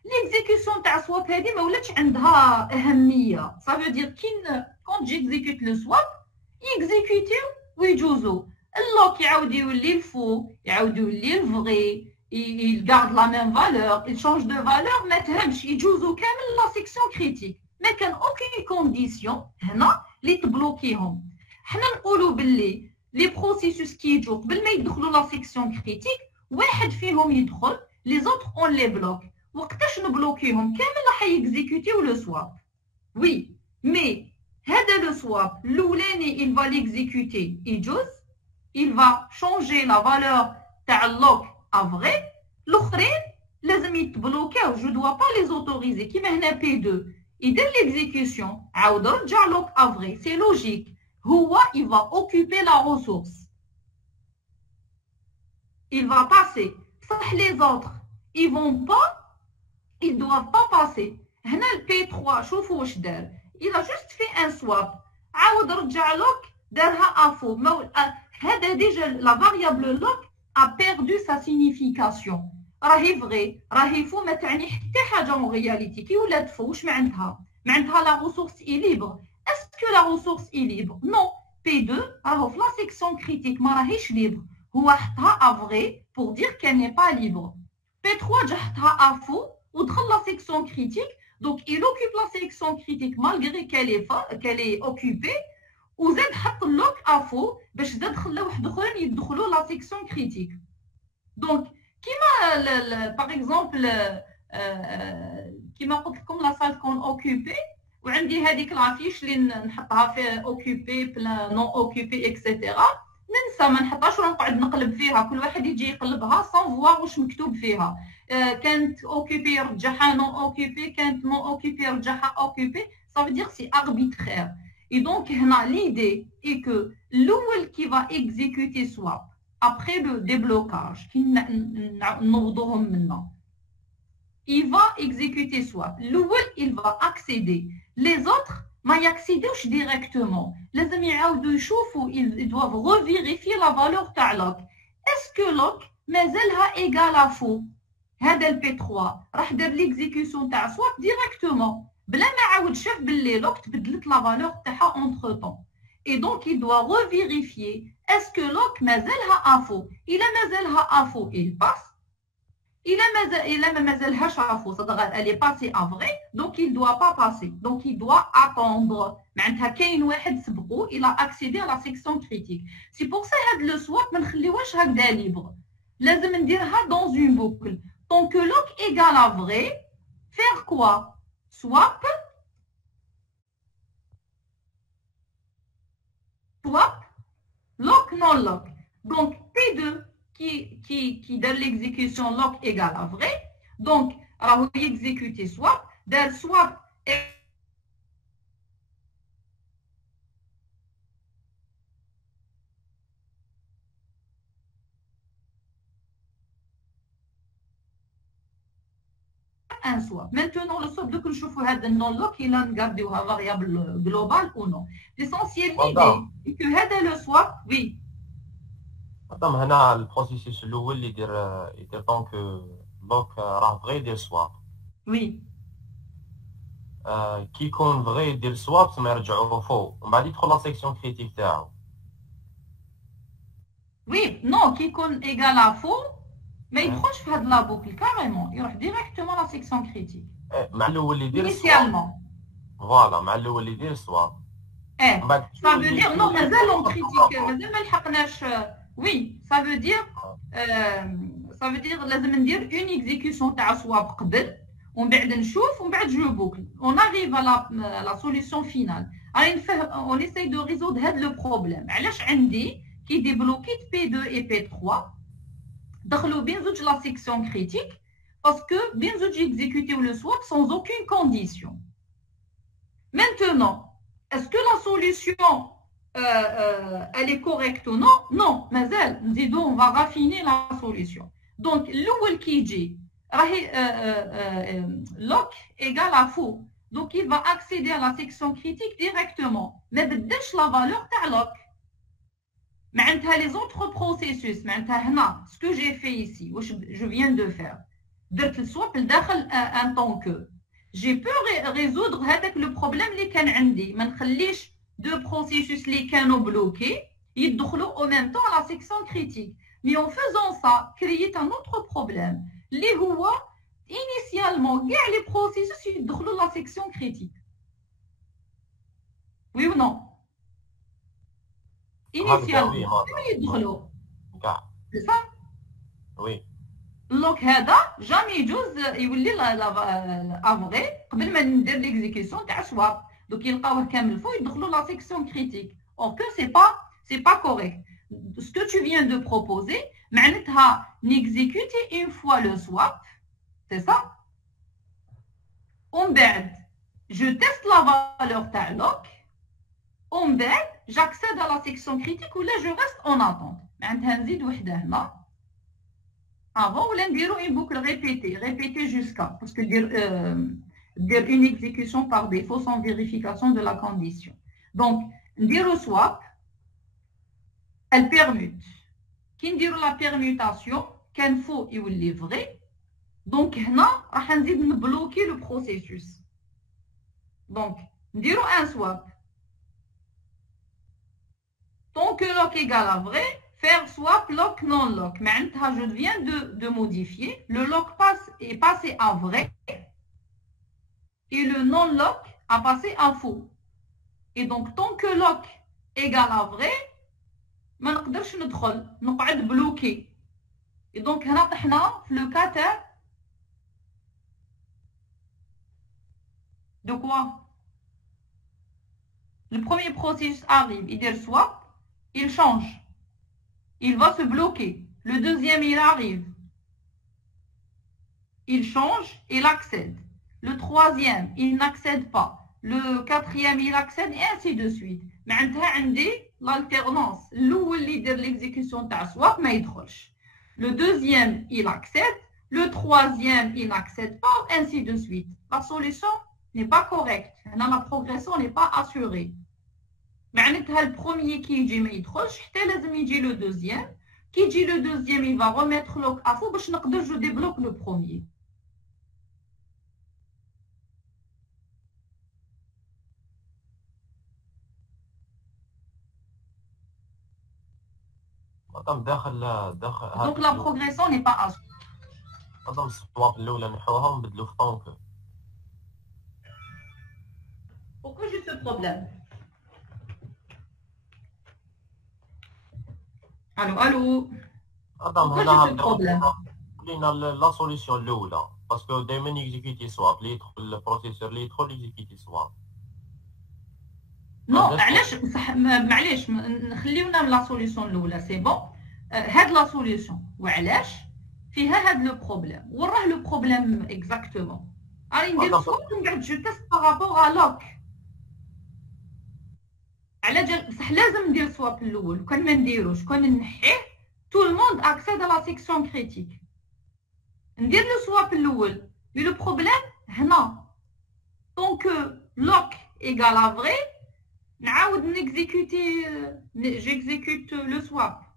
ليكزيكيسيون تاع سواب هادي ما ولاتش عندها اهميه صافي دير كين كونت جيكزيكوت لو سواب يكزيكوتيو ويجوزوا اللوك يعاود يولي الفو يعاود يولي الفغي يغارد لا ميم فالور يشونج دو فالور ما تهمش يجوزوا كامل لا سيكسيون كريتيك ما كان اوكي كونديسيون هنا اللي تبلوكيهم حنا نقولوا باللي لي بروسيسوس كي يجوا قبل ما يدخلوا لا سيكسيون كريتيك واحد فيهم يدخل لي زوتر اون لي بلوك وقتاش نبلوكيهم كامل راح يكزيكوتيو لو سواب وي مي هذا لو سواب الاولاني il va l'exécuter يجوز il va changer la valeur تاع اللوك à vrai الاخرين لازم يتبلوكاو جو دوا با لي اوتوريزي كيما هنا بي 2 يدير ليكزيكيسيون عاود رجع لوك à vrai c'est logique هو il va occuper la ressource il va passer صح les autres ils vont pas ils doivent pas passer هنا البي 3 شوفوا واش دار il a juste fait un swap عاود رجع لوك دارها افو هذا ديجا لا فاريابل لوك a perdu sa signification راهي فغي راهي فو ما تعني حتى حاجه اون رياليتي كي ولات فو واش معناتها لا ريسورس اي ليبر اسكو لا ريسورس اي ليبر نو بي 2 راهو في لا سيكسيون كريتيك ما راهيش ليبر هو حطها افغي بور دير كان ني با ليبر بي 3 جا حطها افو ودخل لا سيكسيون كريتيك دونك il occupe la section critique malgré qu'elle est occupée وزاد حط اللوك افو باش زاد خلى واحد اخرين يدخلوا لا سيكسيون كريتيك دونك كيما باغ اكزومبل كيما قلت لكم لا سال كون اوكوبي وعندي هذيك لافيش اللي نحطها في اوكوبي بلا نون اوكوبي اكسيتيرا ننسى ما نحطهاش ونقعد نقلب فيها كل واحد يجي يقلبها سون فوار واش مكتوب فيها كانت اوكوبي يرجعها نون اوكوبي كانت نون اوكوبي يرجعها اوكوبي ça veut dire c'est arbitraire et donc l'idée est que l'oul qui va exécuter swap après le déblocage qui نوضوهم منا il va exécuter swap l'oul il va accéder les autres ما ياكسيدوش ديريكتومون لازم يعاودوا يشوفوا ils doivent revérifier la valeur تاع لوك اسكو لوك مازالها ايغال فو هذا البي 3 راح دار ليكزيكيسيون تاع سواب ديريكتومون بلا ما عاود شاف باللي لوك تبدلت لا فالور تاعها اونتر طون اي دونك il doit revérifier اسكو لوك مازالها افو الا مازالها افو il passe الا ما مازالهاش افو صدق elle est passée à vrai donc il doit pas passer donc il doit attendre معناتها كاين واحد سبقو الى accéder à la section critique c'est pour ça هاد لو سواب ما نخليوهاش هكذا ليبر لازم نديرها dans une boucle tant que lock égale à vrai faire quoi swap lock non lock donc P2 qui donne l'exécution lock égale à vrai donc راهو exécuter swap دار swap un swap. Maintenant, le swap, donc, je vois que non lock, il a gardé une variable globale ou non. L'essentiel, l'idée est que le swap, oui. Madame, هنا البروسيسوس الاول اللي يدير دونك لوك راه فغي يدير سواب وي كي يكون فغي يدير سواب تما يرجعوا فوق ومن بعد يدخل لا سيكسيون كريتيك تاعو وي نو كي يكون ايغال فو ما يدخلش في هاد لا بوكل كاريمون يروح ديريكتومون لا سيكسيون كريتيك مع الاول اللي يدير انيسيالمون فوالا مع الاول اللي يدير سواب ça veut dire non مازال اون كريتيك مازال ما لحقناش oui ça veut dire لازم ندير اون اكزيكيسيون تاع سواب قبل ومن بعد نشوف ومن بعد جو بوكل اون اريف لا سوليوشن فينال راني نفهم اون ايساي دو ريزود هاد لو بروبليم علاش عندي كي ديبلوكيت بي 2 اي بي 3 دخلوا بين زوج لا سيكسيون كريتيك باسكو بين زوج اكزيكوتيو لو سواب سون aucune condition maintenant est-ce que la solution elle est correcte ou non. Non, mazal, on va raffiner la solution. Donc, l'ouel qui dit lock égale à faux. Donc, il va accéder à la section critique directement. Mais la valeur de lock. معناتها les autres processus, معناتها هنا ce que j'ai fait ici, je viens de faire. درت السواب لداخل un temps que. J'ai pu résoudre هذاك le problème اللي كان عندي. ما نخليش deux processus اللي كانوا bloqués يدخلوا au même temps à la section critique. Mais en faisant ça, créer un autre problème. اللي هو initialement كاع les processus يدخلوا la section critique. Oui ou non? Initialement, يدخلوا. C'est ça? Oui. Donc هذا jamais يجوز يولي افغي قبل ما ندير ليكزيكسيون تاع سواب. Donc يلقاوه كامل فوق يدخلوا la section critique. Or que c'est pas correct. Ce que tu viens de proposer, معناتها n'exécuter une fois le swap, c'est ça? On بعد je teste la valeur تاع lock. On بعد j'accède à la section critique ou là je reste en attente. معناتها نزيد وحده هنا. Avant, on a une boucle répétée jusqu'à, parce que dire une exécution par défaut sans vérification de la condition. Donc, dire swap, elle permute. Qui dire la permutation, qu'il faut et le vrai. Donc, là, on va bloquer le processus. Donc, dire un swap. Tant que lock égale à vrai, faire swap lock non lock. Maintenant, je viens de modifier. Le lock est passé à vrai et le non lock a passé à faux. Et donc, tant que lock égale à vrai, ما نقدرش ندخل نقعد bloqué. Et donc, هنا طحنا في le cas de quoi? Le premier processus arrive, il dit swap, il change. Il va se bloquer. Le deuxième, il arrive. Il change, il accède. Le troisième, il n'accède pas. Le quatrième, il accède et ainsi de suite. معناتها عندي l'alternance. الأول اللي يدير l'exécution تاع swap ما يدخلش. Le deuxième, il accède. Le troisième, il n'accède pas, ainsi de suite. La solution n'est pas correcte. La progression n'est pas assurée. معناتها le premier qui يجي ما يدخلش حتى لازم يجي le deuxième. Qui يجي le deuxième, il va remettre lock à faux باش نقدر je débloque le premier. Donc la progression n'est pas assurée. مادام السواب الاولى نحوها ونبدلو في طونك. Pourquoi j'ai ce problème? Allô. Pourquoi j'ai ce problème? لينا لا سوليسيون الاولى باسكو دائما يكزيكيتي سواب اللي يدخل البروسيسور اللي يدخل يكزيكيتي سواب. نو علاش بصح معليش نخليونا من لا سوليسيون الاولى سي بون. هاد لا سوليسيون وعلاش فيها هاد لو بروبليم؟ وراه لو بروبليم اكزاكتومون. راني ندير سواب ونقعد جو تيست بارابور ا لوك. على جال بصح لازم ندير سواب الاول وكان ما نديروش كان نحيه تو الموند اكسيد لا سيكسيون كريتيك. ندير لو سواب الاول مي لو بروبليم هنا دونك لوك ايغال ا فري نعاود نيكزيكوتي جيكزيكوت لو سواب.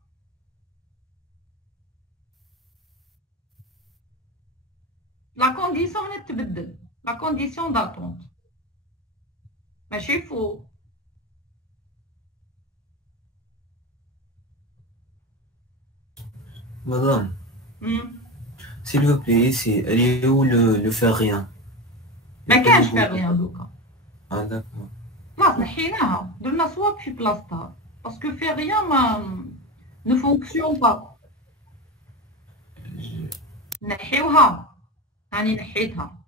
لا كونديسيون نتبدل لا كونديسيون داتونت ماشي فو. Madame, s'il vous plaît, ici, elle est où le faire rien? ما كانش faire rien دوكا. D'accord. خلاص نحيناها درنا سواب في بلاصتها باسكو faire rien ما ne fonctionne pas. نحيوها راني نحيتها.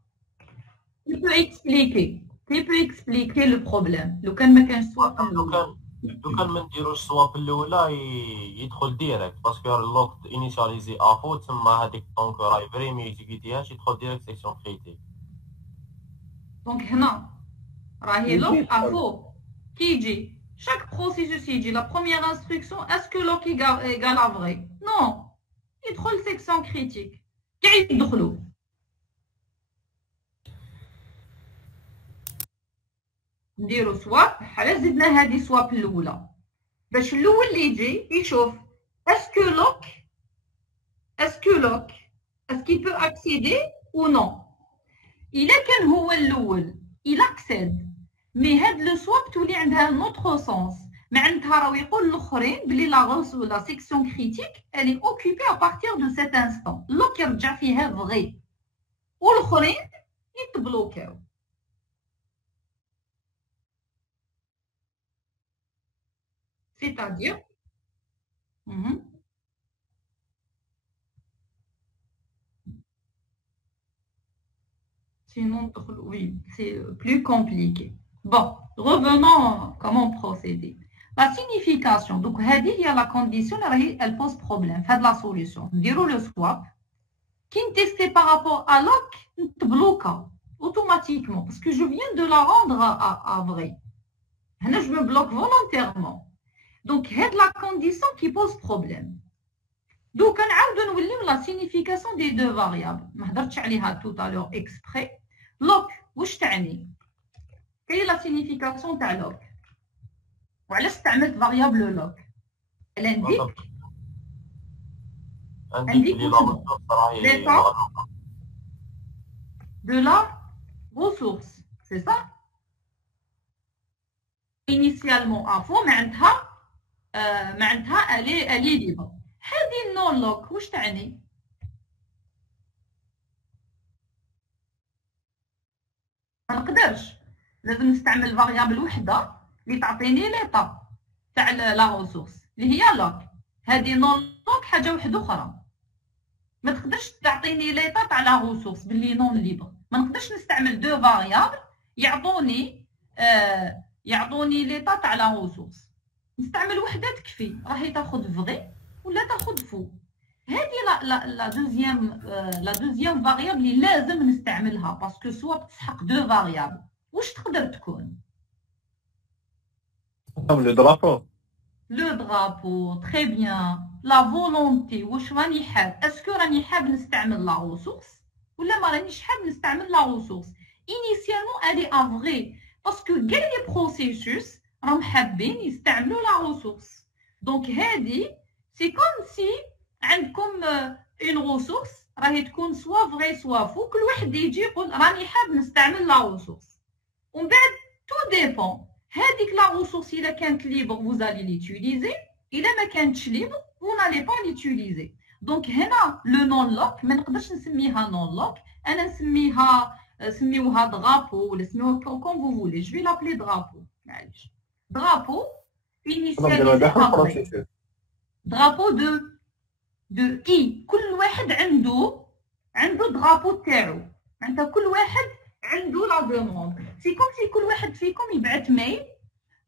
Tu peux expliquer le problème. لو كان ما كانش سواب لو كان ما نديروش السواب الاولى يدخل ديريكت باسكو اللوك انيشاليزي افو تما هذيك دونك راهي فري مي يكزيكيتيهاش يدخل ديريكت سيكسيون كريتيك. دونك هنا راهي لوك افو كي يجي chaque processus il dit la première instruction est-ce que lock égale à vrai? Non. Il trouve la section critique. كاع يدخلوا. نديروا swap بحال زدنا هذه swap الاولى باش الاول اللي يجي يشوف est-ce que lock est-ce qu'il peut accéder ou non. إلا كان هو الأول il accède mais هاد لو سواب تولي عندها un autre sens معناتها راهو يقول الآخرين بلي la section critique elle est occupée à partir de cet instant لوك يرجع فيها vrai والآخرين يتبلوكاو. C'est-à-dire sinon, oui, c'est plus compliqué. Bon, revenons comment procéder. La signification, donc, il y a la condition, elle pose problème. Faites la solution. Dirons le swap. Qui est testé par rapport à lock, te bloque automatiquement parce que je viens de la rendre à vrai. Là, je me bloque volontairement. Donc, c'est la condition qui pose problème. Donc, on a la signification des deux variables. Je vais vous tout à l'heure exprès. Lock, واش تعني؟ Quelle est la signification de lock? وعلاش استعملت variable lock? Elle indique l'état de la ressource, c'est ça? Initialement, معناتها elle est libre. هذه non lock واش تعني؟ ما نقدرش لازم نستعمل فاريابل وحده اللي تعطيني ليطا تاع لا ريسورس اللي هي لوك. هذه نون لوك حاجه وحده اخرى. ما تقدرش تعطيني ليطا تاع لا ريسورس باللي نون ليبر. ما نقدرش نستعمل دو فاريابل يعطوني ليطا تاع لا ريسورس. نستعمل وحده تكفي راهي تاخذ فغي ولا تاخذ فو. هذه لا دوزيام فاريابل اللي لازم نستعملها باسكو سوا بتسحق دو فاريابل. واش تقدر تكون؟ لو درابو. لو درابو تري بيان. لا فولونتي واش راني حاب؟ اسكو راني حاب نستعمل لا ريسورس ولا ما رانيش حاب نستعمل لا ريسورس؟ انيسيالمون الي افغي باسكو كاع لي بروسيسوس راهم حابين يستعملوا لا ريسورس. دونك هذه سي كوم سي عندكم اون ريسورس راهي تكون سوا فغي سوا فو. كل واحد يجي يقول راني حاب نستعمل لا ريسورس ومن بعد تو ديبون. هذيك لا ريسورس الا كانت ليبر vous allez l'utiliser الا ما كانتش ليبر vous n'allez pas l'utiliser. دونك هنا لو نون لوك ما نقدرش نسميها نون لوك. انا نسميوها درابو ولا سميوها كوم فو فولي. جو في لابلي درابو. معليش درابو initialisé درابو دو اي. كل واحد عنده درابو تاعو. معناتها كل واحد عنده لا دوموند. سي كوم سي كل واحد فيكم يبعث ميل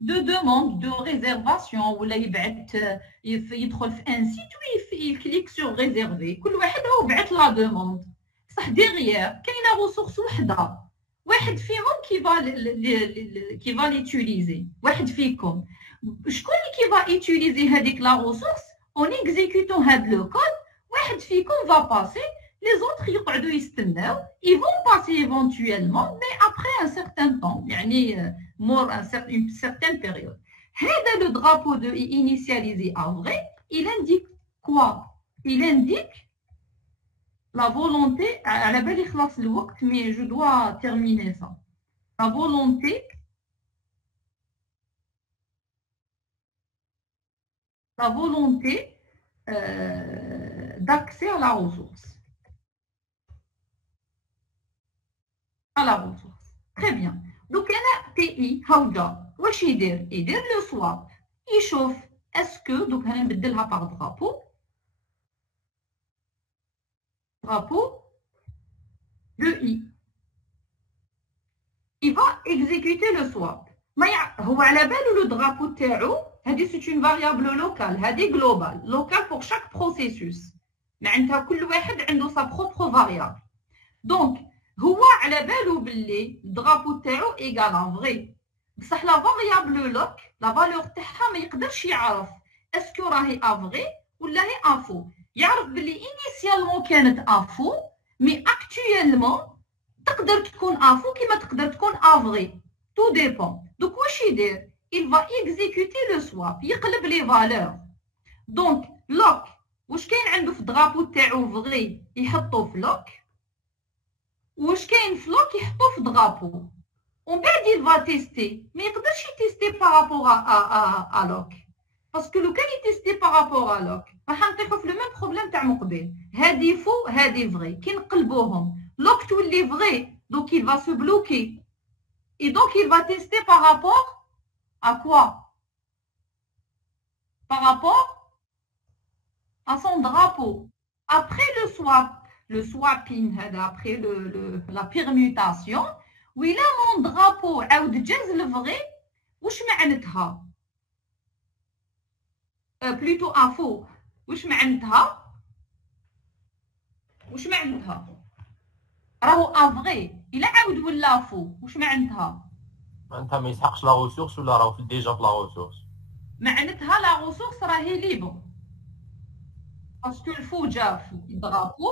دو دوموند دو ريزيرفاسيون ولا يبعث يدخل في ان سيت ويكليك سور ريزيرفي. كل واحد هو بعث لا دوموند. صح ديغيير كاينه ريسورس وحده واحد فيهم كي فا ليتيليزي. واحد فيكم شكون اللي كي فا ايتيليزي هذيك لا ريسورس اون اكزيكوتون هاد لو كود. واحد فيكم فا باسي les autres يقعدوا يستناو. ils vont passer éventuellement mais après un certain temps يعني more une certaine période. هذا le drapeau de initialisé à vrai il indique quoi? il indique la volonté. على بالي خلاص الوقت mais je dois terminer ça. la volonté d'accès à la ressource. À la ressource. Très bien. Donc, il y a TI, Hauja. Wesh يدير le swap. يشوف est-ce que, donc, on نبدلها par drapeau. Drapeau de I. Il va exécuter le swap. ما هو على باله le drapeau تاعو. هذه c'est une variable locale. هذه global. Local pour chaque processus. معناتها كل واحد عنده sa propre variable. Donc, هو على بالو باللي الدرابو تاعو ايغال ان فغي. بصح لا فاريابل لوك لا فالور تاعها ما يقدرش يعرف اسكو راهي افغي ولا هي افو. يعرف بلي انيسيالمون كانت افو مي اكطويلمون تقدر تكون افو كيما تقدر تكون افغي. تو ديبون. دوك واش يدير؟ il va exécuter le swap يقلب لي فالور. دونك لوك واش كاين عنده في الدرابو تاعو فغي يحطو في لوك، واش كاين في لوك يحطو في درابو. ومن بعد il va tester ما يقدرش يتيستي بارابور ا لوك باسكو لو كان يتيستي بارابور ا لوك راح نطيحو في لو ميم بروبليم تاع مقبل. هادي فو هادي فغي كي نقلبوهم لوك تولي فغي دونك il va se bloquer et donc il va tester par rapport à quoi? Par rapport à son drapeau. Après le swapping, après la permutation, وإلا mon drapeau عاود جاز الفغي واش معناتها؟ بلوتو افو واش معناتها؟ واش معناتها؟ راهو افغي إلا عاود ولا فو واش معناتها؟ معناتها ما يسحقش لا ريسورس ولا راهو ديجا في لا ريسورس؟ معناتها لا ريسورس راهي ليبر باسكو الفو جا في الدرابو.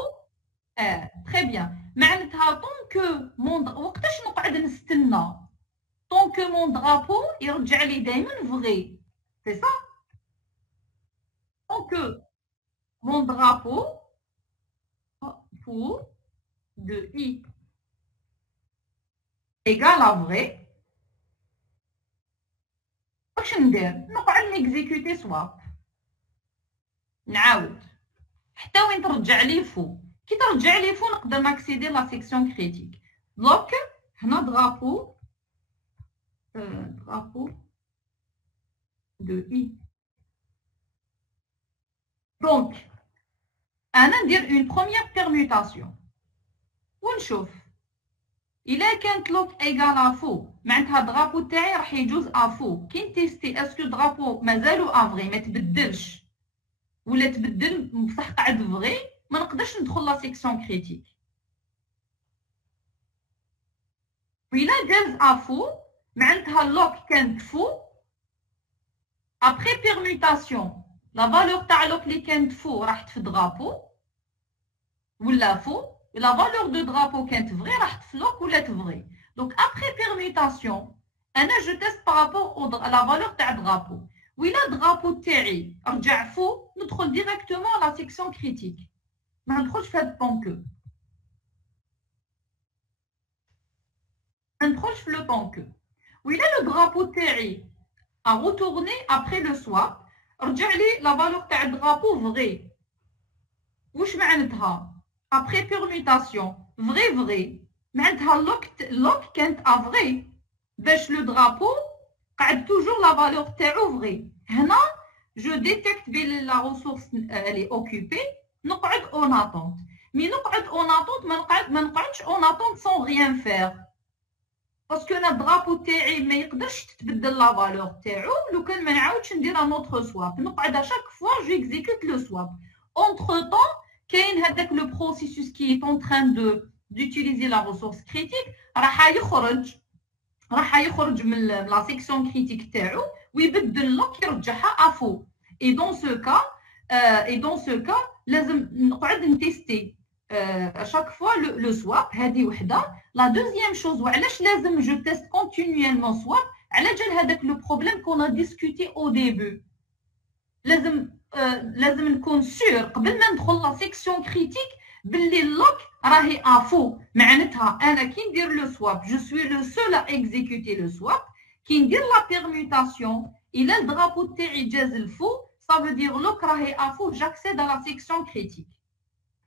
تري بيان. معناتها طونكو مون وقتاش نقعد نستنى طونكو مون درابو يرجع لي دائما فغي سي صا. طونكو مون درابو pour de i égale à vrai واش ندير؟ نقعد نيكزيكوتي سواب نعاود حتى وين ترجع لي فو. كي ترجع لي فو نقدر ناكسيدي لا سيكسيون كريتيك. دونك هنا درابو دو اي. دونك انا ندير اون بروميير بيرموتاسيون ونشوف الا كانت لوك ايغال افو معناتها درابو تاعي راح يجوز افو. كي نتيستي اسكو درابو مازالو افغي ما تبدلش ولا تبدل بصح قعد فغي ما نقدرش ندخل لا سيكسيون كريتيك. وإلا جاز افو معناتها لوك كانت فو ابخي بيرموتاسيون لا فالور تاع لوك اللي كانت فو راحت في درابو ولا فو la valeur de drapeau كانت فغي راحت في لوك ولات فغي. دونك ابخي بيرميتاسيون انا جو تيست بارابور لا فالور تاع درابو. وإلا درابو تاعي رجع فو ندخل ديريكتومون لا سيكسيون كريتيك ما ندخلش في هاد طونكو ما ندخلش في لو طونكو. وإلا لو درابو تاعي ا روتورني ابخي لو سواب رجع لي لا فالور تاع درابو فغي واش معناتها؟ après permutation vrai معناتها لوك كانت افغي باش لو درابو قعد توجور لا فالور تاعو فغي. هنا جو ديتيكت بلي لا ريسورس اللي اوكوبي نقعد اون اتونت. مي نقعد اون اتونت ما نقعدش اون اتونت سون ريان فير باسكو انا درابو تاعي ما يقدرش تتبدل لا فالور تاعو لو كان ما نعاودش ندير ان اوتر سواب. نقعد اشاك فوا جو اكزيكوت لو سواب. اونتر طون كاين هذاك لو بروسيسوس كي اون تران دوتيليزي لا ريسورس كريتيك راح يخرج من لا سيكسيون كريتيك تاعو ويبدل لوك يرجعها افو. اي دون سو كا لازم نقعد نتيستي اشاك فوا لو سواب. هذه وحده. لا دوزيام شوز وعلاش لازم جو تيست كونتينيومون سواب على جال هذاك لو بروبليم كون ديسكوتي او ديبي. لازم نكون سور قبل ما ندخل لا سيكسيون كريتيك باللي اللوك راهي افو. معناتها انا كي ندير لو سواب جو سوي لو سول ا اكزيكوتي لو سواب. كي ندير لا بيرموتاسيون الى الدرابو تاعي جاز الفو صافو دير لوك راهي افو جاكسيد ا لا سيكسيون كريتيك.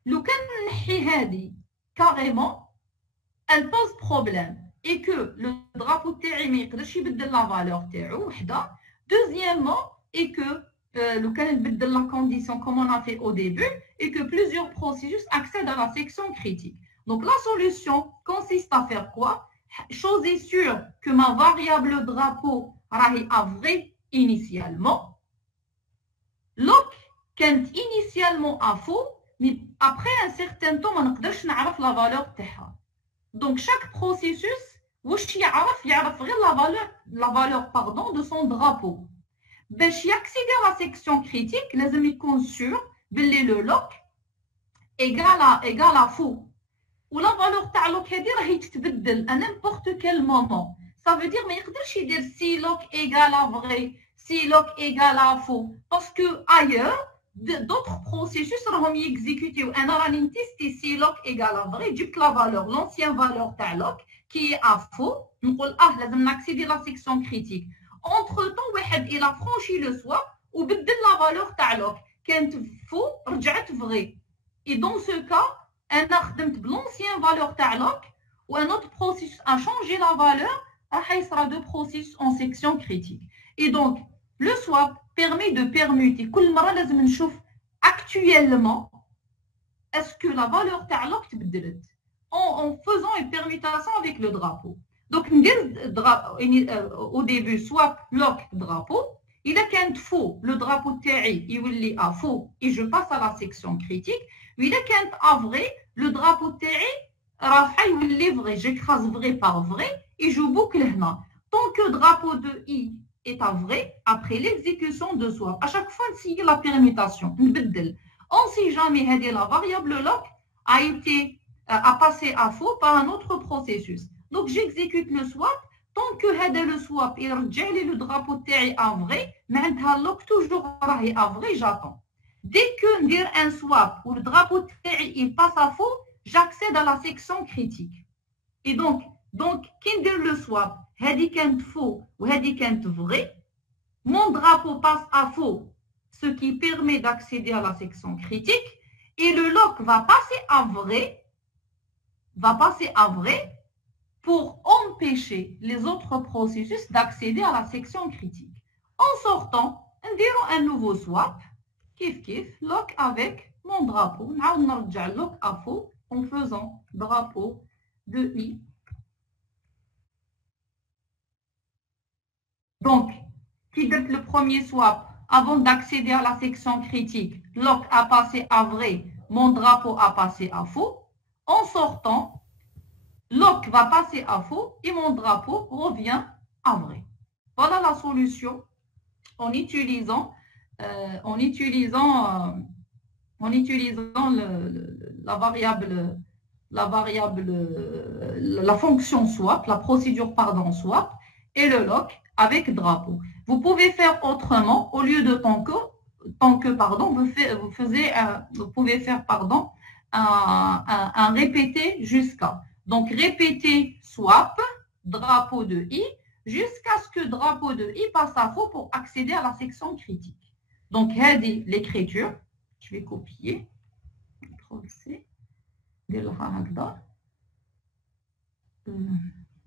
لو كان نحي هذه كاريمون elle pose problème et que le drapeau تاعي ما يقدرش يبدل لا فالور تاعو وحده. دوزيامون et que le cas de la condition comme on a fait au début et que plusieurs processus accèdent à la section critique. Donc la solution consiste à faire quoi? Chose est sûre que ma variable drapeau rahi a vrai initialement. Look كانت initialement à faux mais après un certain temps ما نقدرش نعرف la valeur تاعها. Donc chaque processus واش يعرف غير la valeur pardon de son drapeau. باش ياكسيدي à la section critique لازم يكون sûr باللي le lock égale à faux. ولا valeur تاع lock هذه راهي تتبدل à n'importe quel moment. Ça veut dire ما يقدرش يدير si lock égale à vrai, si lock égale à faux, parce que ailleurs d'autres processus راهم يexécuter. انا راني نتيستي si lock égale à vrai, جبت la valeur l'ancien valeur تاع lock qui est à faux, نقول لازم ناكسيدي la section critique. Entre temps واحد il a franchi le swap وبدل la valeur تاع lock كانت faux رجعت vrai. Et dans ce cas انا خدمت l'ancien valeur تاع lock و un autre processus a changé la valeur, راح يصرا deux processus en section critique. Et donc le swap permet de permuter. كل مرة لازم نشوف actuellement est-ce que la valeur تاع lock تبدلت en faisant une permutation avec le drapeau. Donc au début swap lock drapeau. Il a qu'un faux, le drapeau تاعي يولي à faux et je passe à la section critique. Il a qu'un à vrai, le drapeau تاعي راح يولي vrai, j'écrase vrai par vrai et je boucle هنا. Tant que drapeau de i est à vrai, après l'exécution de swap, à chaque fois نسيي la permutation, نبدل. On sait jamais هذه la variable lock a passé à faux par un autre processus. Donc j'exécute le swap. Tant que le swap يرجع لي le drapeau تاعي à vrai, معناتها lock toujours راهي à vrai, j'attends. Dès que ندير un swap où le drapeau تاعي il passe à faux, j'accède à la section critique. Et donc كي ندير le swap هذه كانت faux وهذه كانت vrai, mon drapeau passe à faux, ce qui permet d'accéder à la section critique, et le lock va passer à vrai pour empêcher les autres processus d'accéder à la section critique. En sortant, on dira un nouveau swap, kif, lock avec mon drapeau. On نرجع lock à faux en faisant drapeau de i. Donc, qui donne le premier swap, avant d'accéder à la section critique, lock a passé à vrai, mon drapeau a passé à faux. En sortant, lock va passer à faux et mon drapeau revient à vrai. Voilà la solution en utilisant la fonction swap, la procédure pardon swap et le lock avec drapeau. Vous pouvez faire autrement, au lieu de tant que pardon, vous pouvez faire pardon un répété jusqu'à. Donc, répétez swap, drapeau de i, jusqu'à ce que drapeau de i passe à faux pour accéder à la section critique. Donc, l'écriture, je vais copier. CTRL-C.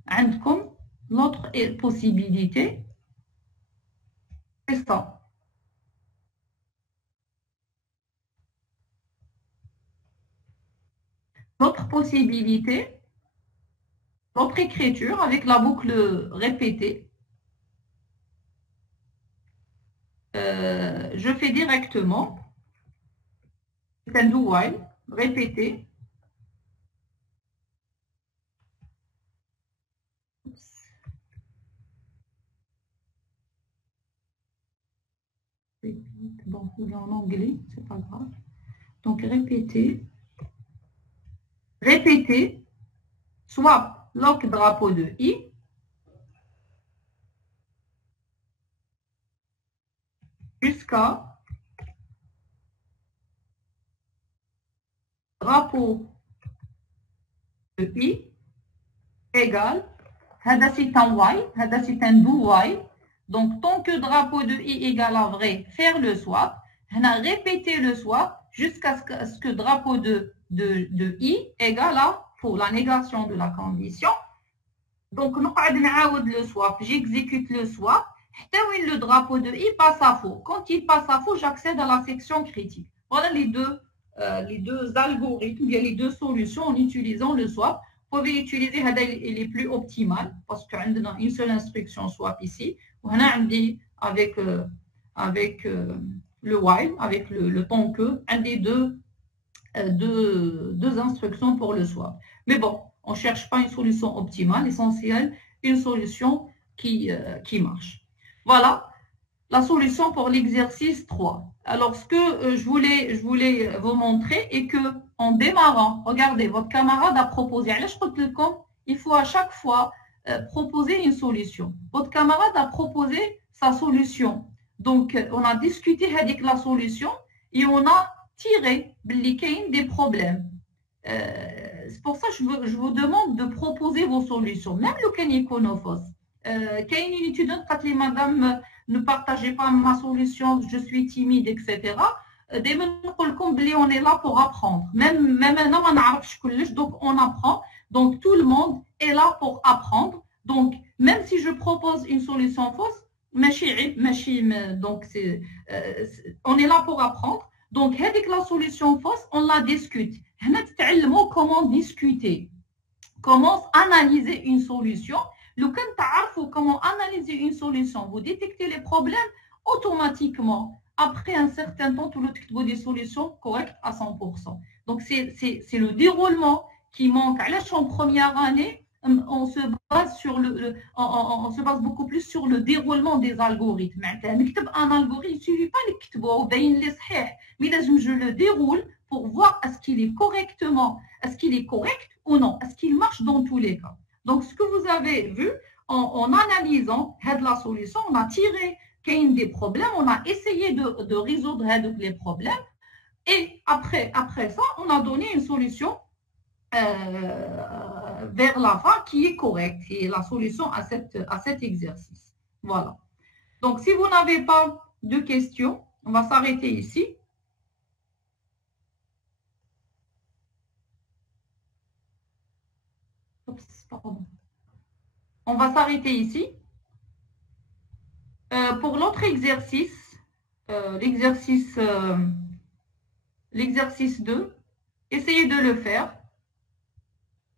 عندكم l'autre possibilité, c'est ça. L'autre possibilité, l'autre écriture avec la boucle répétée. Je fais directement. C'est un do while, répété. Bon, il est en anglais, c'est pas grave. Donc, répétez, swap, lock, drapeau de i, jusqu'à drapeau de i égale, c'est un while, c'est un do while. Donc, tant que drapeau de i égale à vrai, faire le swap. On a répété le swap jusqu'à ce que drapeau de i égale à faux, la négation de la condition. Donc, nous allons le swap. J'exécute le swap. Le drapeau de i passe à faux. Quand il passe à faux, j'accède à la section critique. Voilà les deux algorithmes, bien les deux solutions en utilisant le swap. Vous pouvez utiliser les plus optimales parce qu'on a une seule instruction swap ici. On a avec le while, avec le tant que, un des deux instructions pour le swap. Mais bon, On ne cherche pas une solution optimale, l'essentiel, une solution qui marche. Voilà la solution pour l'exercice 3. Alors, ce que je voulais vous montrer est que en démarrant, regardez, votre camarade a proposé, il faut à chaque fois proposer une solution. Votre camarade a proposé sa solution. Donc, on a discuté avec la solution et on a tiré des problèmes. C'est pour ça que je vous demande de proposer vos solutions, même le Kenikonophos. Qu'il y a une étudiante qui a dit, madame, ne partagez pas ma solution, je suis timide, etc. On est là pour apprendre. Même un donc on apprend. Donc tout le monde est là pour apprendre. Donc même si je propose une solution fausse, donc on est là pour apprendre. Donc avec la solution fausse, on la discute. Comment discuter, comment analyser une solution. Comment analyser une solution, vous détectez les problèmes automatiquement. Après un certain temps, tout le monde des solutions correctes à 100%. Donc, c'est le déroulement qui manque. En première année, on se base beaucoup plus sur le déroulement des algorithmes. Un algorithme, il ne suffit pas mais je le déroule pour voir est-ce qu'il est correctement, est-ce qu'il est correct ou non, est-ce qu'il marche dans tous les cas. Donc, ce que vous avez vu, en analysant la solution, on a tiré des problèmes, on a essayé de résoudre les problèmes. Et après ça, on a donné une solution vers la fin qui est correcte, qui est la solution à cet exercice. Voilà. Donc, si vous n'avez pas de questions, on va s'arrêter ici. On va s'arrêter ici. Pour l'autre exercice, l'exercice 2, essayez de le faire.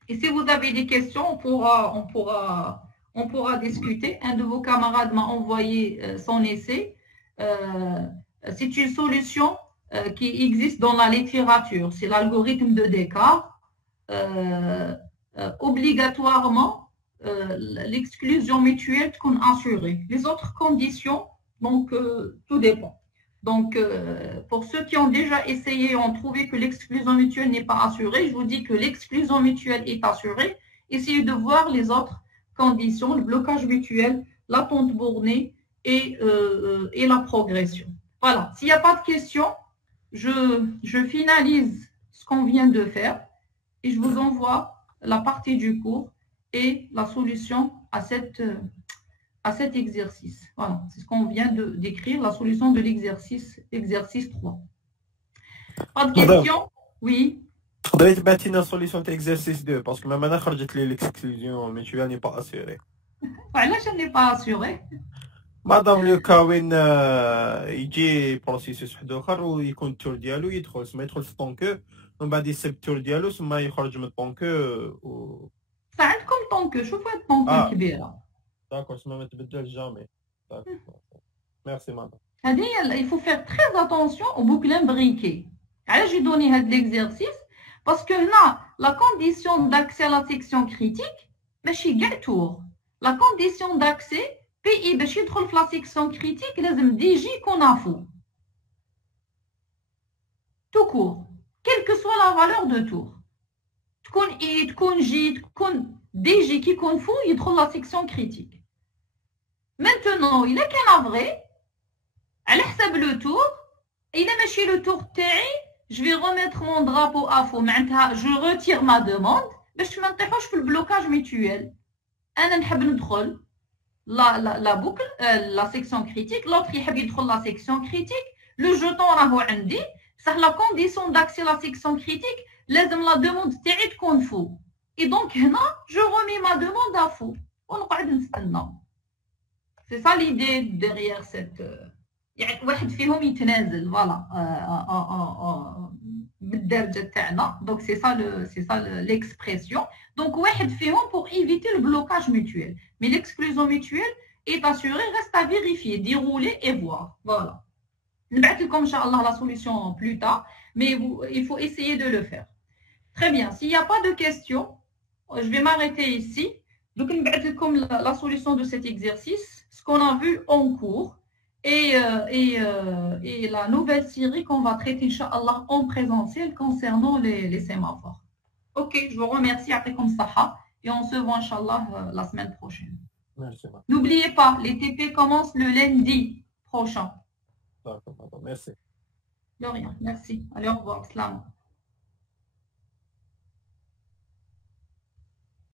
Et si vous avez des questions, on pourra discuter. Un de vos camarades m'a envoyé son essai. C'est une solution qui existe dans la littérature. C'est l'algorithme de Descartes. Obligatoirement, l'exclusion mutuelle qu'on assurée. Les autres conditions, donc tout dépend. Donc, pour ceux qui ont déjà essayé et ont trouvé que l'exclusion mutuelle n'est pas assurée, je vous dis que l'exclusion mutuelle est assurée. Essayez de voir les autres conditions, le blocage mutuel, l'attente bornée et la progression. Voilà, s'il n'y a pas de questions, je finalise ce qu'on vient de faire et je vous envoie la partie du cours et la solution à cet exercice. Voilà, c'est ce qu'on vient de décrire, la solution de l'exercice 3. Pas de questions? Oui. تقدري تبعتي لنا سوليسيون تاع اكزرسيس 2 باسكو مام انا خرجت لي ليكسكلوزيون ميتوال ني با اسيري. وعلاش ني با اسيري؟ مادام لو كاوين يجي بروسيسوس واحد اخر ويكون التور ديالو يدخل ما يدخل في طونكو ومن بعد يسيب التور ديالو ثم يخرج من طونكو و عندكم طونكو شوفوا هاد طونكو كبيره. داكور سما ما تبدلش جامي. ميرسي مادام. هذه il faut faire très attention au bouclin briqué. علاش j'ai donné هاد l'exercice parce que là la condition d'accès à la section critique ماشي كاع tour. La condition d'accès PI باش يدخل في la section critique لازم دي جي يكون عفو. Tout court. Quelle que soit la valeur de tour. تكون I, تكون J, تكون DG qui يكون فو يدخل la section critique. Maintenant, il est qu'un vrai. على حسب le tour. إذا ماشي le tour تاعي, je vais remettre mon drapeau à faux. معناتها je retire ma demande باش ما نطيحوش في البلوكاج ميتويل. أنا نحب ندخل la boucle, la section critique. L'autre يحب يدخل la section critique. Le jeton راهو عندي. C'est la condition d'accès à la section critique, لازم la demande تاعي تكون faux. Et donc هنا je remets ma demande à faux. ونقعد نستنى. C'est ça l'idée derrière cette يعني واحد فيهم يتنازل voilà بالدرجة تاعنا. Donc c'est ça l'expression. Donc واحد فيهم pour éviter le blocage mutuel. Mais l'exclusion mutuelle est assurée, reste à vérifier, dérouler et voir. Voilà. نبعث لكم إن شاء الله la solution plus tard, mais il faut essayer de le faire. Très bien. S'il n'y a pas de questions, je vais m'arrêter ici. Donc, je vais vous donner la solution de cet exercice, ce qu'on a vu en cours et la nouvelle série qu'on va traiter, Inch'Allah, en présentiel concernant les sémaphores. Ok, je vous remercie, comme ça, et on se voit, Inch'Allah, la semaine prochaine. Merci. N'oubliez pas, les TP commencent le lundi prochain. D'accord, merci. De rien, merci. Allez, au revoir. Salam.